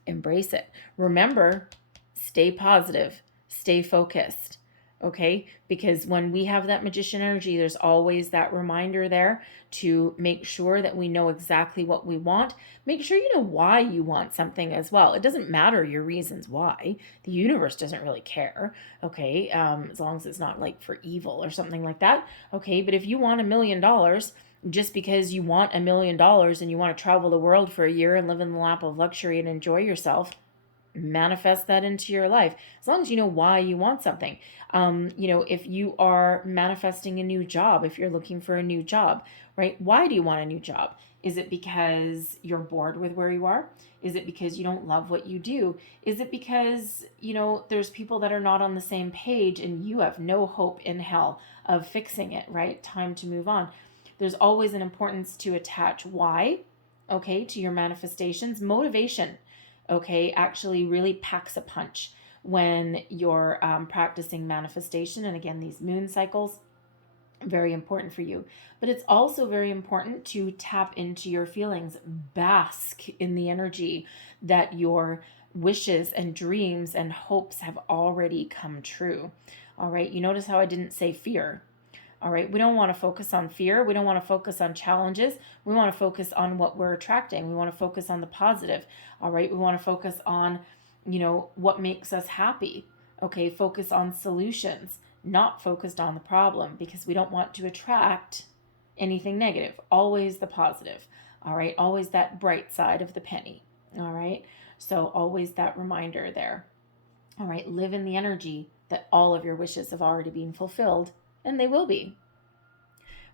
Embrace it. Remember, stay positive, stay focused. Okay, because when we have that Magician energy, there's always that reminder there to make sure that we know exactly what we want. Make sure you know why you want something as well. It doesn't matter your reasons why. The universe doesn't really care, okay, as long as it's not like for evil or something like that. Okay, but if you want $1 million, just because you want $1 million and you want to travel the world for a year and live in the lap of luxury and enjoy yourself, manifest that into your life, as long as you know why you want something. If you are manifesting a new job, if you're looking for a new job, right? Why do you want a new job? Is it because you're bored with where you are? Is it because you don't love what you do? Is it because, there's people that are not on the same page and you have no hope in hell of fixing it, right? Time to move on. There's always an importance to attach why, okay, to your manifestations. Motivation, okay, actually really packs a punch when you're practicing manifestation. And again, these moon cycles, Very important for you. But it's also very important to tap into your feelings, bask in the energy that your wishes and dreams and hopes have already come true. All right. You notice how I didn't say fear. All right. We don't want to focus on fear. We don't want to focus on challenges. We want to focus on what we're attracting. We want to focus on the positive. All right. We want to focus on, what makes us happy. Okay. Focus on solutions, not focused on the problem, because we don't want to attract anything negative. Always the positive. All right. Always that bright side of the penny. All right. So always that reminder there. All right. Live in the energy that all of your wishes have already been fulfilled, and they will be.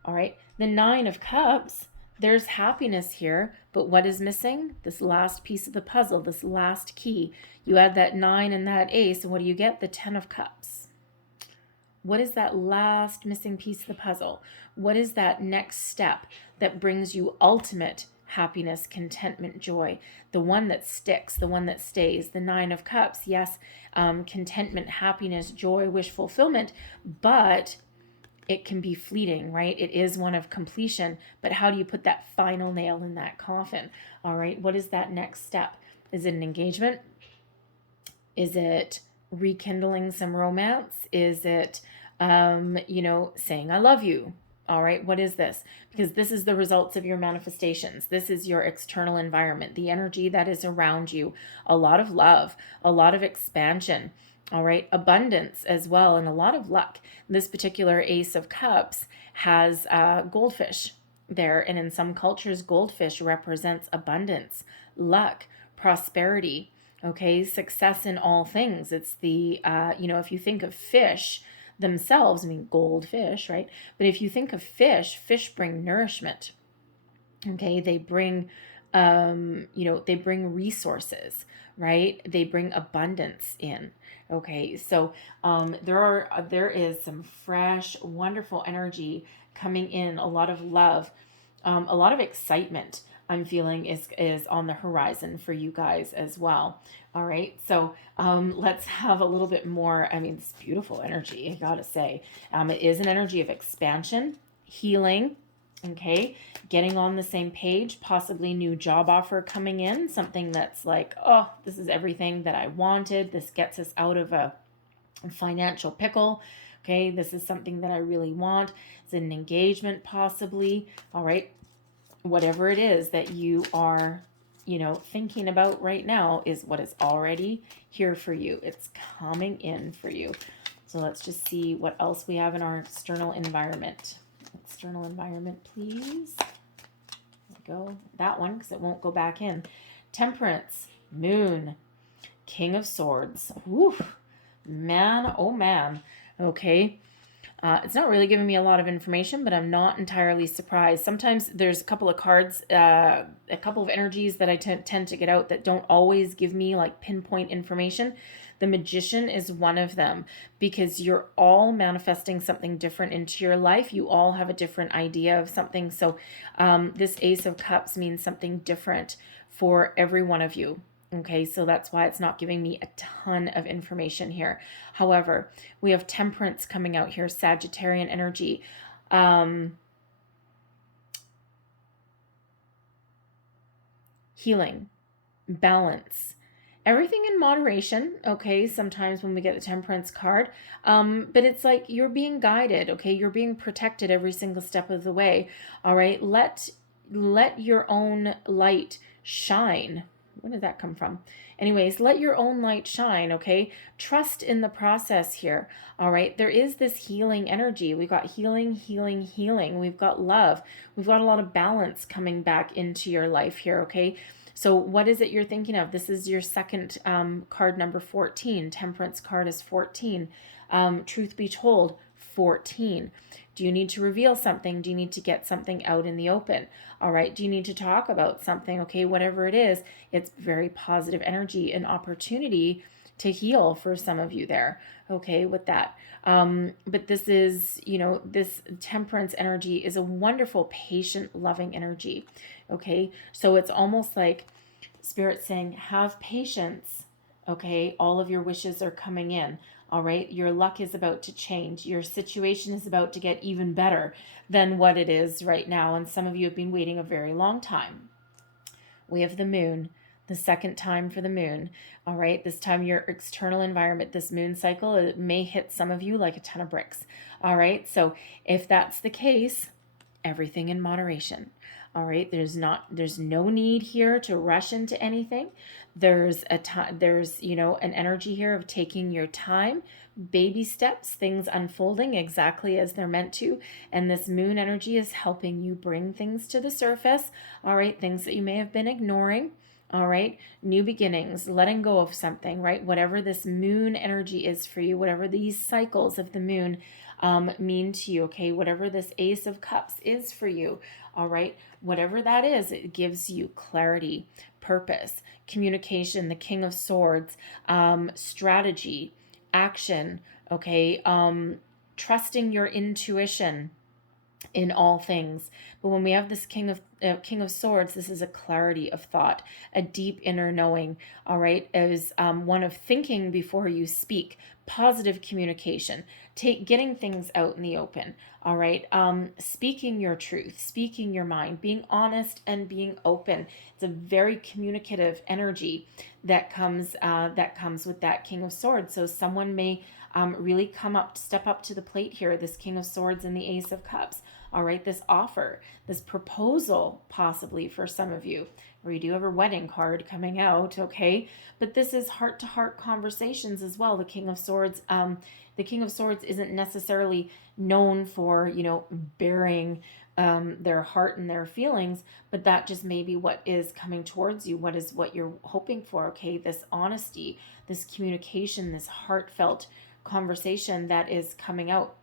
All right. The 9 of Cups, there's happiness here, but what is missing? This last piece of the puzzle, this last key. You add that 9 and that ace, and what do you get? The 10 of Cups. What is that last missing piece of the puzzle? What is that next step that brings you ultimate happiness, contentment, joy? The one that sticks, the one that stays. The 9 of Cups, yes, contentment, happiness, joy, wish fulfillment, but it can be fleeting, right? It is one of completion, but how do you put that final nail in that coffin? All right, what is that next step? Is it an engagement? Is it rekindling some romance? Is it, saying I love you? All right, what is this? Because this is the results of your manifestations. This is your external environment, the energy that is around you. A lot of love, a lot of expansion, all right, abundance as well, and a lot of luck. This particular Ace of Cups has goldfish there, and in some cultures, goldfish represents abundance, luck, prosperity, okay, success in all things. It's the, if you think of fish themselves, I mean, goldfish, right? But if you think of fish bring nourishment, okay? They bring, they bring resources, right? They bring abundance in, okay? So there is some fresh, wonderful energy coming in, a lot of love, a lot of excitement I'm feeling is on the horizon for you guys as well. All right, so let's have a little bit more. I mean, it's beautiful energy, I gotta say. It is an energy of expansion, healing, okay, getting on the same page, possibly new job offer coming in, something that's like, oh, this is everything that I wanted. This gets us out of a financial pickle. Okay, this is something that I really want. It's an engagement possibly. All right, whatever it is that you are, thinking about right now is what is already here for you. It's coming in for you. So let's just see what else we have in our external environment. External environment, please. There we go. That one, because it won't go back in. Temperance, Moon, King of Swords. Woo, man, oh man. Okay. It's not really giving me a lot of information, but I'm not entirely surprised. Sometimes there's a couple of cards, a couple of energies that I tend to get out that don't always give me like pinpoint information. The Magician is one of them, because you're all manifesting something different into your life. You all have a different idea of something. So this Ace of Cups means something different for every one of you. Okay, so that's why it's not giving me a ton of information here. However, we have Temperance coming out here, Sagittarian energy. Healing, balance, everything in moderation, okay? Sometimes when we get the Temperance card, but it's like you're being guided, okay? You're being protected every single step of the way, all right? Let your own light shine. Where did that come from? Anyways, let your own light shine, okay? Trust in the process here, all right? There is this healing energy. We've got healing, healing, healing. We've got love. We've got a lot of balance coming back into your life here, okay? So what is it you're thinking of? This is your second card, number 14. Temperance card is 14. Truth be told, 14. Do you need to reveal something? Do you need to get something out in the open? All right. Do you need to talk about something? Okay, whatever it is, it's very positive energy and opportunity to heal for some of you there. Okay, with that. But this is, this Temperance energy is a wonderful, patient, loving energy. Okay, so it's almost like Spirit saying, have patience. Okay, all of your wishes are coming in. All right. Your luck is about to change. Your situation is about to get even better than what it is right now. And some of you have been waiting a very long time. We have the moon, the second time for the moon. All right. This time, your external environment, this moon cycle, it may hit some of you like a ton of bricks. All right. So if that's the case, everything in moderation. All right. There's no need here to rush into anything. There's an energy here of taking your time, baby steps, things unfolding exactly as they're meant to. And this moon energy is helping you bring things to the surface. All right. Things that you may have been ignoring. All right. New beginnings, letting go of something, right? Whatever this moon energy is for you, whatever these cycles of the moon mean to you, okay? Whatever this Ace of Cups is for you, all right? Whatever that is, it gives you clarity, purpose, communication, the King of Swords, strategy, action, okay? Trusting your intuition in all things. But when we have this King of Swords, this is a clarity of thought, a deep inner knowing, all right, as one of thinking before you speak, positive communication, getting things out in the open, all right, speaking your truth, speaking your mind, being honest and being open. It's a very communicative energy that comes with that King of Swords. So someone may really step up to the plate here, this King of Swords and the Ace of Cups. All right, this offer, this proposal possibly for some of you, or you do have a wedding card coming out, okay? But this is heart-to-heart conversations as well. The King of Swords isn't necessarily known for, bearing their heart and their feelings, but that just may be what is coming towards you, what you're hoping for, okay? This honesty, this communication, this heartfelt conversation that is coming out.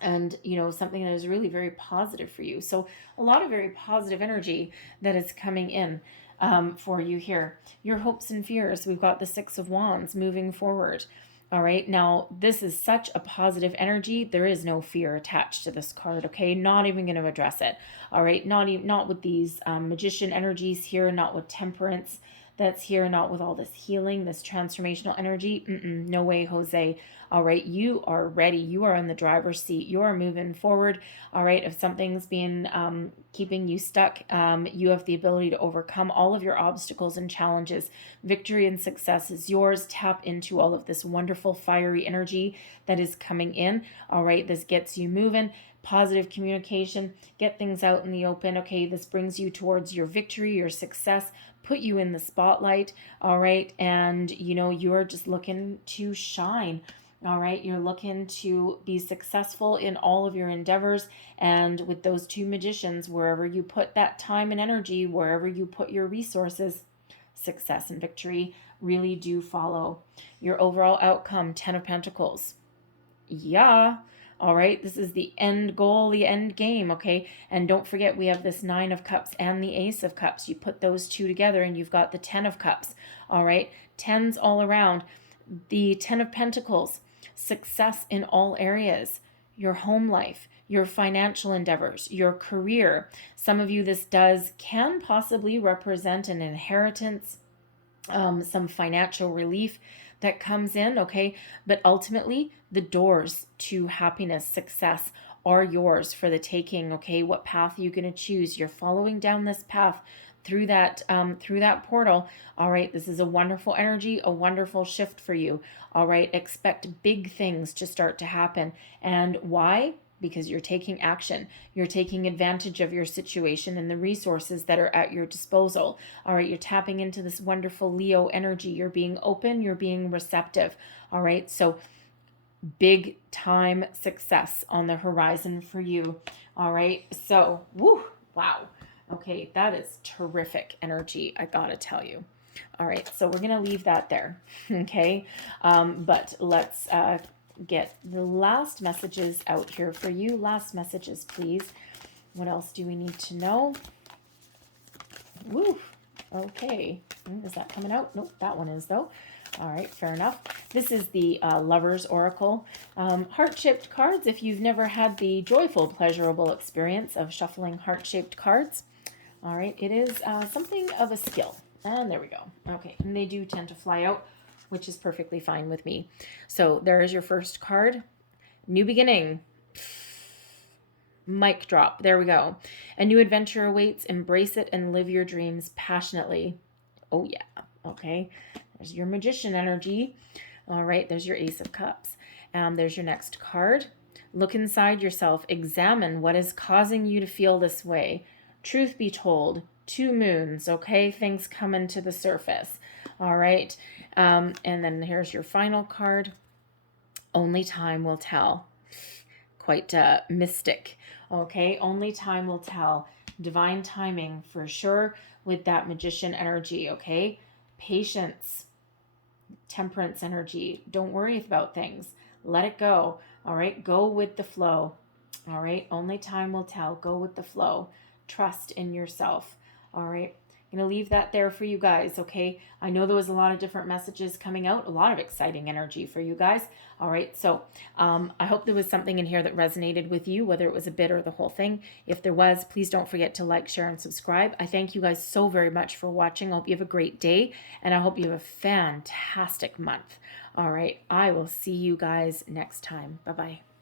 And, something that is really very positive for you. So a lot of very positive energy that is coming in for you here. Your hopes and fears. We've got the Six of Wands moving forward. All right. Now, this is such a positive energy. There is no fear attached to this card. Okay. Not even going to address it. All right. Not with these magician energies here, not with temperance that's here, not with all this healing, this transformational energy. No way, Jose. All right, you are ready. You are in the driver's seat. You are moving forward. All right, if something's been keeping you stuck, you have the ability to overcome all of your obstacles and challenges. Victory and success is yours. Tap into all of this wonderful fiery energy that is coming in. All right, this gets you moving. Positive communication, get things out in the open. Okay, this brings you towards your victory, your success, put you in the spotlight. All right, and you're just looking to shine. All right, you're looking to be successful in all of your endeavors. And with those two magicians, wherever you put that time and energy, wherever you put your resources, success and victory really do follow. Your overall outcome, 10 of Pentacles. Yeah. All right, this is the end goal, the end game, okay? And don't forget, we have this 9 of Cups and the Ace of Cups. You put those two together and you've got the 10 of Cups, all right? 10s all around. The 10 of Pentacles, success in all areas, your home life, your financial endeavors, your career. Some of you, this can possibly represent an inheritance, some financial relief that comes in, okay? But ultimately, the doors to happiness, success are yours for the taking, okay? What path are you going to choose? You're following down this path through that portal. All right, this is a wonderful energy, a wonderful shift for you. All right, expect big things to start to happen. And why? Because you're taking action. You're taking advantage of your situation and the resources that are at your disposal. All right, you're tapping into this wonderful Leo energy. You're being open, you're being receptive. All right, so big time success on the horizon for you. All right, so wow. Okay, that is terrific energy, I gotta tell you. All right, so we're gonna leave that there, okay? But let's get the last messages out here for you. Last messages, please. What else do we need to know? Woo, okay. Is that coming out? Nope, that one is though. All right, fair enough. This is the Lover's Oracle. Heart-shaped cards. If you've never had the joyful, pleasurable experience of shuffling heart-shaped cards, all right, it is something of a skill. And there we go. Okay, and they do tend to fly out which is perfectly fine with me. So there is your first card. New beginning. Mic drop. There we go. A new adventure awaits. Embrace it and live your dreams passionately. Oh, yeah. Okay. There's your magician energy. All right. There's your Ace of Cups. There's your next card. Look inside yourself. Examine what is causing you to feel this way. Truth be told, 2 moons. Okay. Things coming to the surface. All right. And then here's your final card. Only time will tell. Quite mystic. Okay, only time will tell. Divine timing for sure with that magician energy. Okay, patience, temperance energy. Don't worry about things. Let it go. All right, go with the flow. All right, only time will tell. Go with the flow. Trust in yourself. All right. I'm going to leave that there for you guys, okay? I know there was a lot of different messages coming out, a lot of exciting energy for you guys. All right, so I hope there was something in here that resonated with you, whether it was a bit or the whole thing. If there was, please don't forget to like, share, and subscribe. I thank you guys so very much for watching. I hope you have a great day, and I hope you have a fantastic month. All right, I will see you guys next time. Bye-bye.